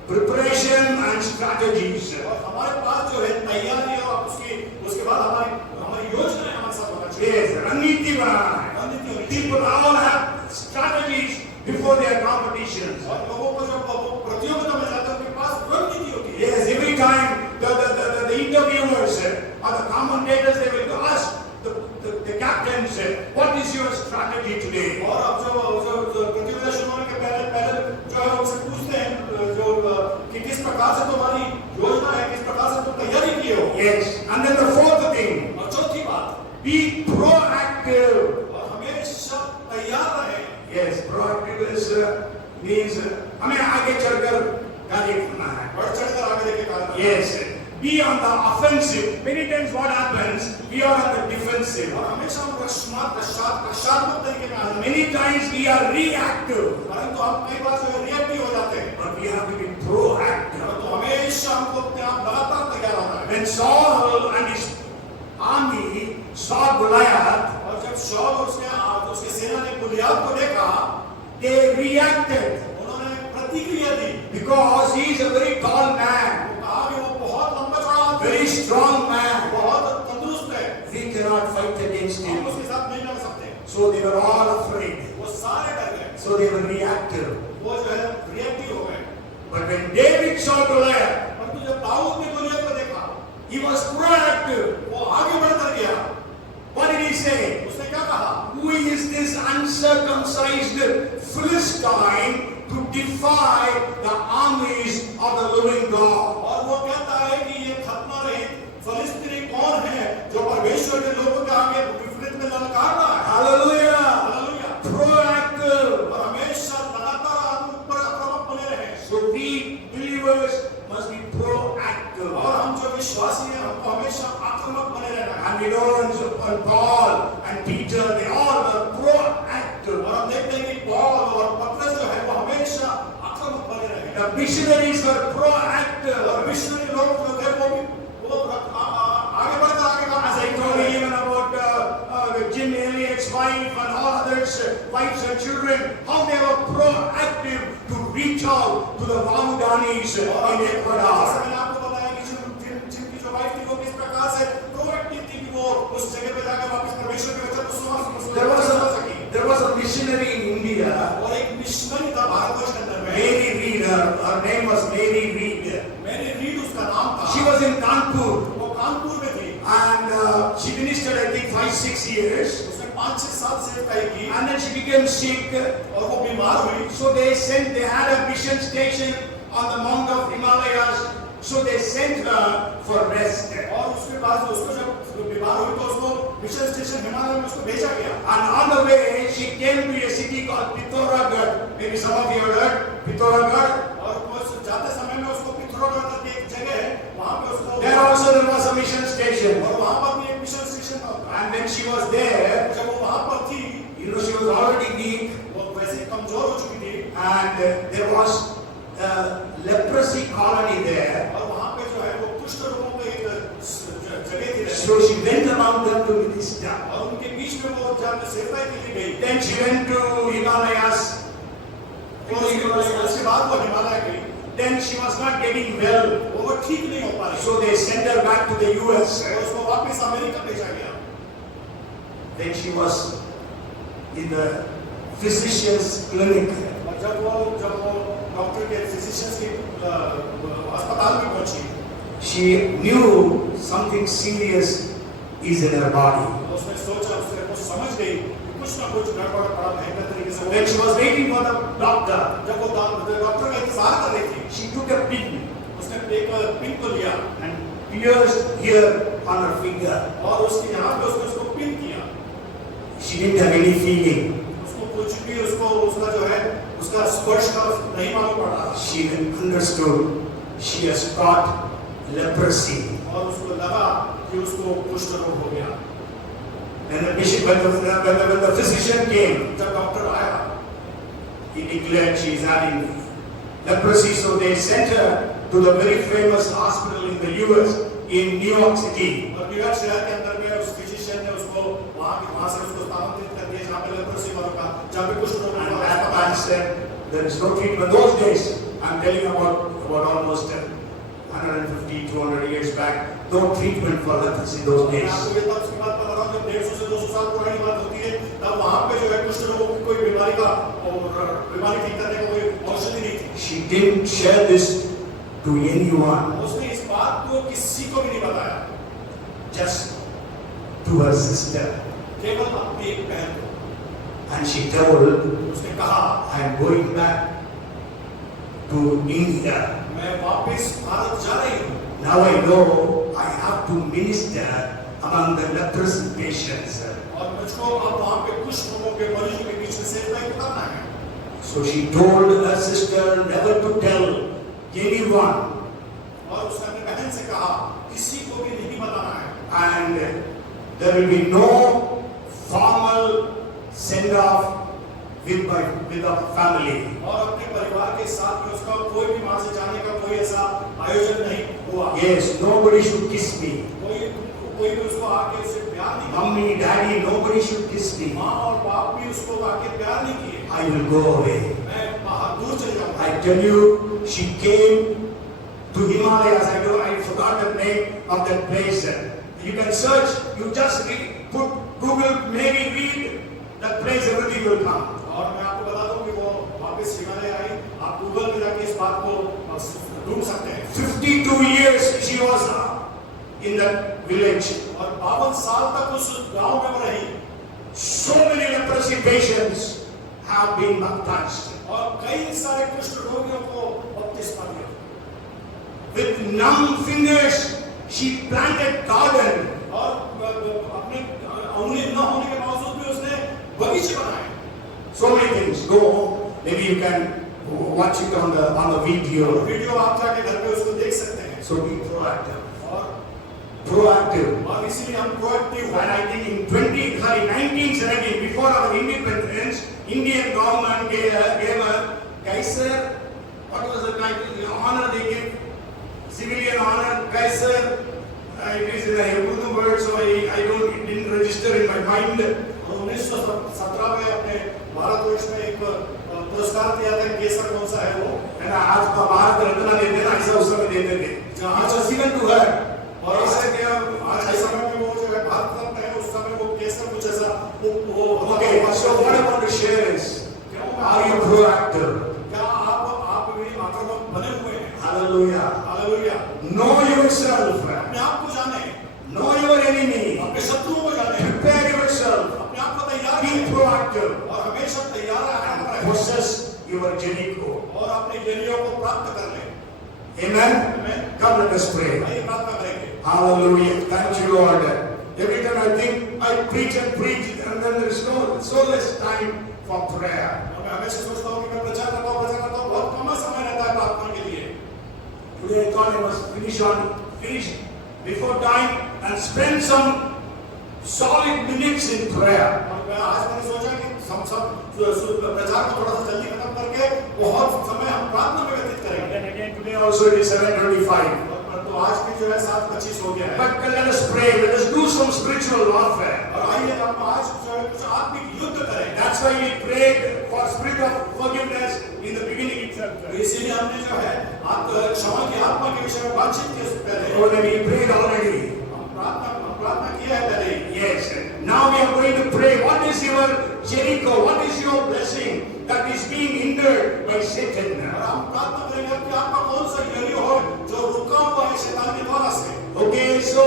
preparation and strategies. और हमारे पास जो है तैयारी और उसके बाद हमारी योजना हमारे साथ होना चाहिए। Yes, रणनीति बनाना है. रणनीति होनी चाहिए। People all have strategies before their competitions. और लोगों को जब वो प्रतियोगिता में जाते हैं उनके पास रणनीति होती है। Yes, every time the interviewers or the commentators, they will ask the captains, what is your strategy today? और अब जो प्रतियोगिता शुरू होने के पहले जो है उनसे पूछते हैं कि किस प्रकार से तुम्हारी योजना है, किस प्रकार से तुम तैयारी किए हो। Yes, and then the fourth thing, और चौथी बात, be proactive. और हमेशा तैयार रहे। Yes, proactive means हमें आगे चलकर कार्य करना है. बढ़ चढ़कर आगे लेके काम करना। Yes, be on the offensive. Many times what happens, we are on the defensive. और हमेशा हम रक्षात्मक तरीके में आते हैं। Many times we are reactive, परंतु हम कई बार जो है रिएक्टिव हो जाते हैं। but we have to be proactive. तो हमेशा हमको अपने आप लगातार तैयार होना है। When when Saul and his army saw Goliath, और जब शॉल और उसके सेना ने गुलियात को देखा, they reacted उन्होंने प्रतिक्रिया दी, because he is a very tall man, वो कहा कि वो बहुत लंबा चौड़ा आदमी very है, strong man. बहुत तंदुरुस्त है, We cannot fight against हम him. उसके साथ नहीं लड़ सकते। So they were all afraid. वो सारे डर गए, So they were reactive. वो जो है रिएक्टिव हो गए। But when David saw Goliath, परंतु जब दाऊद ने गुलियात को देखा, he was proactive. वो आगे बढ़कर गया। What did he say? उसने क्या कहा? Who is this uncircumcised Philistine to defy the armies of the living God? और वो कहता है कि ये खतना रहित फिलिस्तीनी कौन है जो परमेश्वर के लोगों के आगे विपरीत में ललकार रहा है। Hallelujah! हालेलुया। Proactive. और हमेशा लगातार आदमी ऊपर आक्रामक बने रहे। So we believers must be proactive. और हम जो विश्वासी हैं हमको हमेशा आक्रामक बने रहना है। And we know when Paul and Peter, they all were proactive. और हम देखते हैं कि पौल और पतरस जो है वो हमेशा आक्रामक बने रहे। The missionaries were proactive. और मिशनरी लोग जो थे वो भी आगे बढ़कर आगे काम As I told you even about Jim Elliot's wife and all others, wives and children, how they were proactive to reach out to the Mamudanis in जैसे Ecuador. मैंने आपको बताया कि जिनकी जो वाइफ थी वो किस प्रकार से प्रोएक्टिव थी कि वो उस जगह पे जाकर वापस परमेश्वर के वचन को सुना There was a missionary in India, और एक मिशनरी था भारतवर्ष के अंदर में। Mary Reed. Her name was Mary Reed. Mary Reed उसका नाम था। She was in Kanpur वो कानपुर में थी। and she ministered I think 5-6 years. उसने 5-6 साल सेवकाई की And then she became sick. और वो बीमार हुई। So they had a mission station on the Mount of Himalayas. So they sent her for rest. और उसके बाद उसको जब बीमार हुई तो उसको मिशन स्टेशन हिमालय में उसको भेजा गया। And on the way, she came to a city called Pithoragarh. Maybe some of you have heard Pithoragarh. और वो जाते समय में उसको पिथौरागढ़ करके एक जगह है, वहाँ पे उसको There also there was a mission station. और वहाँ पर भी एक मिशन स्टेशन था। And when she was there, जब वो वहाँ पर थी, she was already weak. वो वैसे ही कमजोर हो चुकी थी। And there was a leprosy colony there. और वहाँ पे जो है वो कुष्ठ रोगों का एक जगह थी। So she went around them to minister. और उनके बीच में वो जाकर सेवकाई के लिए गई। Then she went to Himalayas. उसके बाद वो हिमालय गई। Then she was not getting well. वो ठीक नहीं हो पा रही। So they sent her back to the US. और उसको वापस अमेरिका भेजा गया। Then she was in the physician's clinic. और जब वो डॉक्टर के फिजिशियंस के अस्पताल में पहुंची, She knew something serious is in her body. उसने सोचा, उसने समझ गई कि कुछ ना कुछ गड़बड़ बड़ा भयंकर तरीके से हो When गया। she was waiting for the doctor, जब वो डॉक्टर का इंतजार कर रही थी, she took a pin उसने एक पिन को लिया and pierced here on her finger. और उसके यहाँ पे उसने उसको पिन किया। She didn't have any feeling. उसको कुछ भी उसका जो है उसका स्पर्श का नहीं मालूम पड़ रहा। She understood she has got leprosy. और उसको लगा कि उसको कुष्ठ रोग हो गया। And when the physician came, जब डॉक्टर आया, he declared she is having leprosy. So they sent her to the very famous hospital in the US in New York City. और न्यूयॉर्क शहर के अंदर में उस फिजिशियन ने उसको वहाँ से उसको स्थानांतरित कर दिया जहाँ पे लेप्रोसी वालों का, जहाँ पे कुष्ठ रोग And वालों that का man said there is no treatment. Those days, I'm telling you about almost 150, 200 years back, no treatment for leprosy those मैं days. आपको ये तब की बात बता रहा हूँ जब 150 से 200 साल पुरानी बात होती है, तब वहाँ पे जो है कुष्ठ रोगों की कोई बीमारी ठीक करने का कोई औषधि नहीं थी। She didn't share this to anyone, उसने इस बात को किसी को भी नहीं बताया, just to her sister. केवल अपनी एक बहन को। And she told, उसने कहा, I am going back to India. मैं वापस भारत जा रही हूँ। Now I know I have to minister among the leprosy patients. और मुझको अब वहाँ पे कुष्ठ रोगों के मरीजों के बीच में सेवकाई करना है। So she told her sister never to tell anyone. और उसने अपनी बहन से कहा, किसी को भी नहीं बताना है। And there will be no formal send-off with with the family. और अपने परिवार के साथ में उसका कोई भी वहां से जाने का कोई ऐसा आयोजन नहीं हुआ। Yes, nobody should kiss me. कोई भी उसको आके उसे प्यार नहीं किया। Mummy, daddy, nobody should kiss me. माँ और बाप भी उसको आके प्यार नहीं किए। I will go away. मैं बाहर दूर चले जाऊंगा। I tell you, she came to Himalayas. I forgot the name of that place. You can search. You just put Google, maybe read that place. Everything will come. और मैं आपको बता दूं कि वो वापस हिमालय आई। आप गूगल पे जाके इस बात को ढूंढ सकते हैं। 52 years she was in that village. और 52 साल तक उस गांव में वो रही। So many leprosy patients have been baptized. और कई सारे कुष्ठ रोगियों को बपतिस्मा दिया। With numb fingers, she planted garden. और अपने उंगली न होने के बावजूद भी उसने बगीचे बनाए। So many things. Go home. Maybe you can watch it on the video. Video आप जाके घर पे उसको देख सकते हैं। So be proactive. और इसीलिए हम proactive And I think in 1917, before our independence, Indian government gave a Kaiser. What was the title? The honor they gave, civilian honor, Kaiser. It is in the Hebrew word, so it didn't register in my mind. 1917 में अपने भारतवर्ष में एक पुरस्कार दिया था। केसर कौन सा है वो? है ना, आज का भारत रत्न देते ना, ऐसा उस समय देते थे। जहाँ जीवन टू है। और ऐसे क्या आज के समय में वो जो है भारत रत्न है, उस समय वो केसर कुछ ऐसा वो Okay, so what I want to share is, are you proactive? क्या आप भी आक्रामक बने हुए हैं? Hallelujah. हालेलुया। Know yourself. अपने आप को जाने, Know your enemy. अपने शत्रुओं को जाने, Prepare yourself. अपने आप को तैयार Be करें proactive. और हमेशा तैयार रहना है Possess your Jericho. और अपने यरीहो को प्राप्त कर लें। Amen. Come, let us pray. आइए प्रार्थना करेंगे। Hallelujah. Thank you, Lord. Every time I think I preach and preach, and then there is so less time for prayer. मैं हमेशा सोचता हूँ कि मैं प्रचार करता हूँ, बहुत कम समय रहता है प्रार्थना के लिए। Today I thought I must finish before time and spend some solid minutes in prayer. और आज मैंने सोचा कि हम सब प्रचार को थोड़ा सा जल्दी खत्म करके बहुत समय हम प्रार्थना में व्यतीत करेंगे। And again today also it is 7:25. तो आज भी जो है 7:25 हो गया है। But let us pray. Let us do some spiritual warfare. और आइए हम आज जो है कुछ आत्मिक युद्ध करें। That's why we prayed for spirit of forgiveness in the beginning itself. इसीलिए हमने जो है क्षमा की आत्मा के विषय में बातचीत की उससे पहले। Oh, we prayed already. हम प्रार्थना किया है पहले। Yes. Now we are going to pray. What is your Jericho? What is your blessing that is being hindered by Satan? और हम प्रार्थना करेंगे कि आपका कौन सा यरीहो हो जो रुका हुआ है शैतान के द्वारा से। Okay, so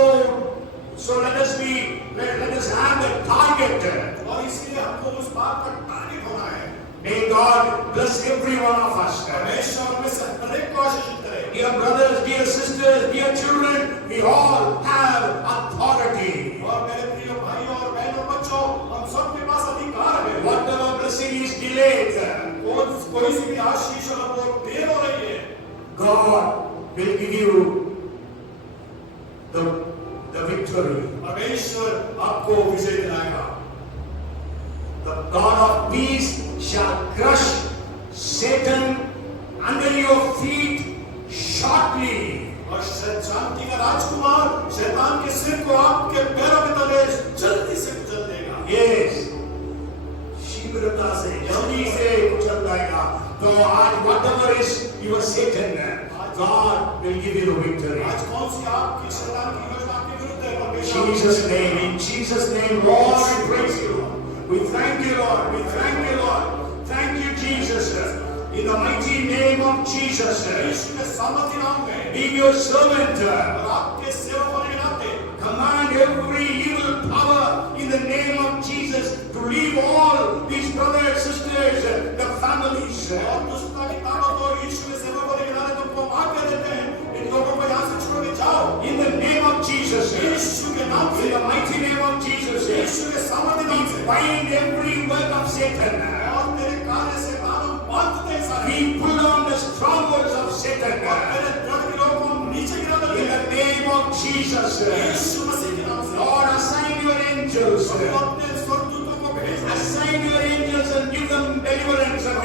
let us have the target. और इसीलिए हमको उस बात का टारगेट होना है। May God bless every one of us. हमेशा हमें प्रत्येक को आशीषित करे। Dear brothers, dear sisters, dear children, we all have authority. और मेरे प्रिय भाइयों और बहनों बच्चों, हम सबके पास अधिकार है। Whatever blessing is delayed, कोई सी भी आशीष अगर वो देर हो रही है, God will give you the victory. परमेश्वर आपको विजय दिलाएगा। The God of peace shall crush Satan under your feet shortly. और शांति का राजकुमार शैतान के सिर को आपके पैरों के तले जल्दी से कुचल देगा। Yes. शीघ्रता से जल्दी से कुचल जाएगा। तो आज whatever is your Satan, God will give you the victory. आज कौन सी आपकी शैतान की योजना आपके विरुद्ध है? In Jesus' name, Lord, we praise you. We thank you, Lord. We thank you, Lord. Thank you, Jesus. In the mighty name of Jesus, यीशु के सामर्थ्य नाम में be your servant. और आपके सेवक होने के नाते Command every evil power in the name of Jesus to leave all these brothers, sisters, the families. और दुष्टता की ताकत और यीशु के सेवक होने के नाते तुमको आज्ञा देते हैं इन लोगों को यहाँ से छोड़ के जाओ। In the name of Jesus, यीशु के नाम से, in the mighty name of Jesus, यीशु के सामर्थ्य नाम से bind every work of Satan. और तेरे कार्य से हम बांधते हैं सारे। We pull down the strongholds of Satan. और तेरे दृढ़ गिरोह को हम नीचे गिरा देते In हैं the name of Jesus, यीशु मसीह के नाम से। Lord, assign your angels. अपने स्वर्गदूतों को भेज दे। Assign your angels and give them deliverance and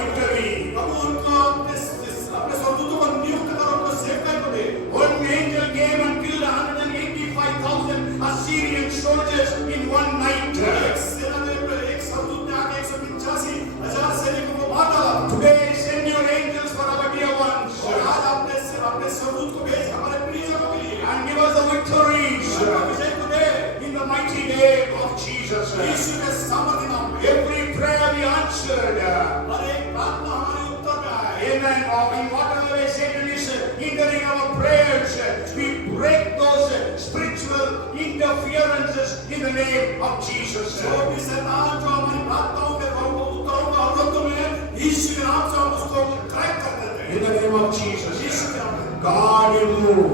soldiers in one night. एक सेना ने एक सरदूत ने आके 185,000 सैनिकों को मार डाला। Today, send your angels for our dear ones और आज अपने सरदूत को भेज हमारे प्रियजनों के लिए and give us the victories उनको विजय को दे in the mighty name of Jesus. यीशु के सामर्थ्य नाम में Every prayer be answered. और एक प्रार्थना हमारे उत्तर में आए। Amen. Or in whatever way Satan is hindering our prayers, we break those spiritual interferences in the name of Jesus. जो भी शैतान जो हमारी प्रार्थनाओं के उत्तरों का अवरोध में है, यीशु के नाम से हम उसको क्रैक कर देते हैं। In the name of Jesus. यीशु के नाम में God will move.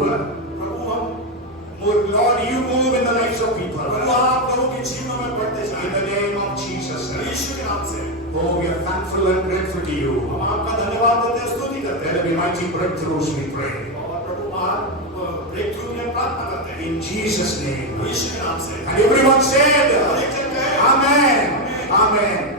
प्रभु हम Lord, you move in the lives of people. प्रभु आप लोगों के जीवनों में बढ़ते In the जाएं। name of Jesus. यीशु के नाम से Oh, we are thankful and grateful to you. हम आपका धन्यवाद देते हैं, स्तुति करते Let हैं। there be mighty breakthroughs, we pray. और प्रभु महान ब्रेकथ्रू में प्रार्थना करते हैं In Jesus' name. यीशु के नाम से। And everyone said, और एक जन कहे Amen. Amen.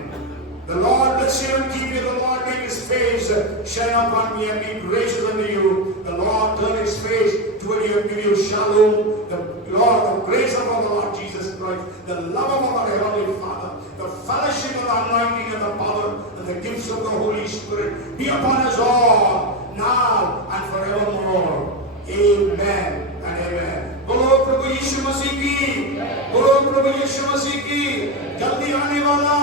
The Lord bless you and keep you. The Lord make his face shine upon me and be gracious unto you. The Lord turn his face toward you and give you shalom. The Lord, the grace of our Lord Jesus Christ, the love of our Heavenly Father, the fellowship of the anointing and the power and the gifts of the Holy Spirit be upon us all now and forevermore. Amen and amen. बोलो प्रभु यीशु मसीह की, बोलो प्रभु यीशु मसीह की, जल्दी आने वाला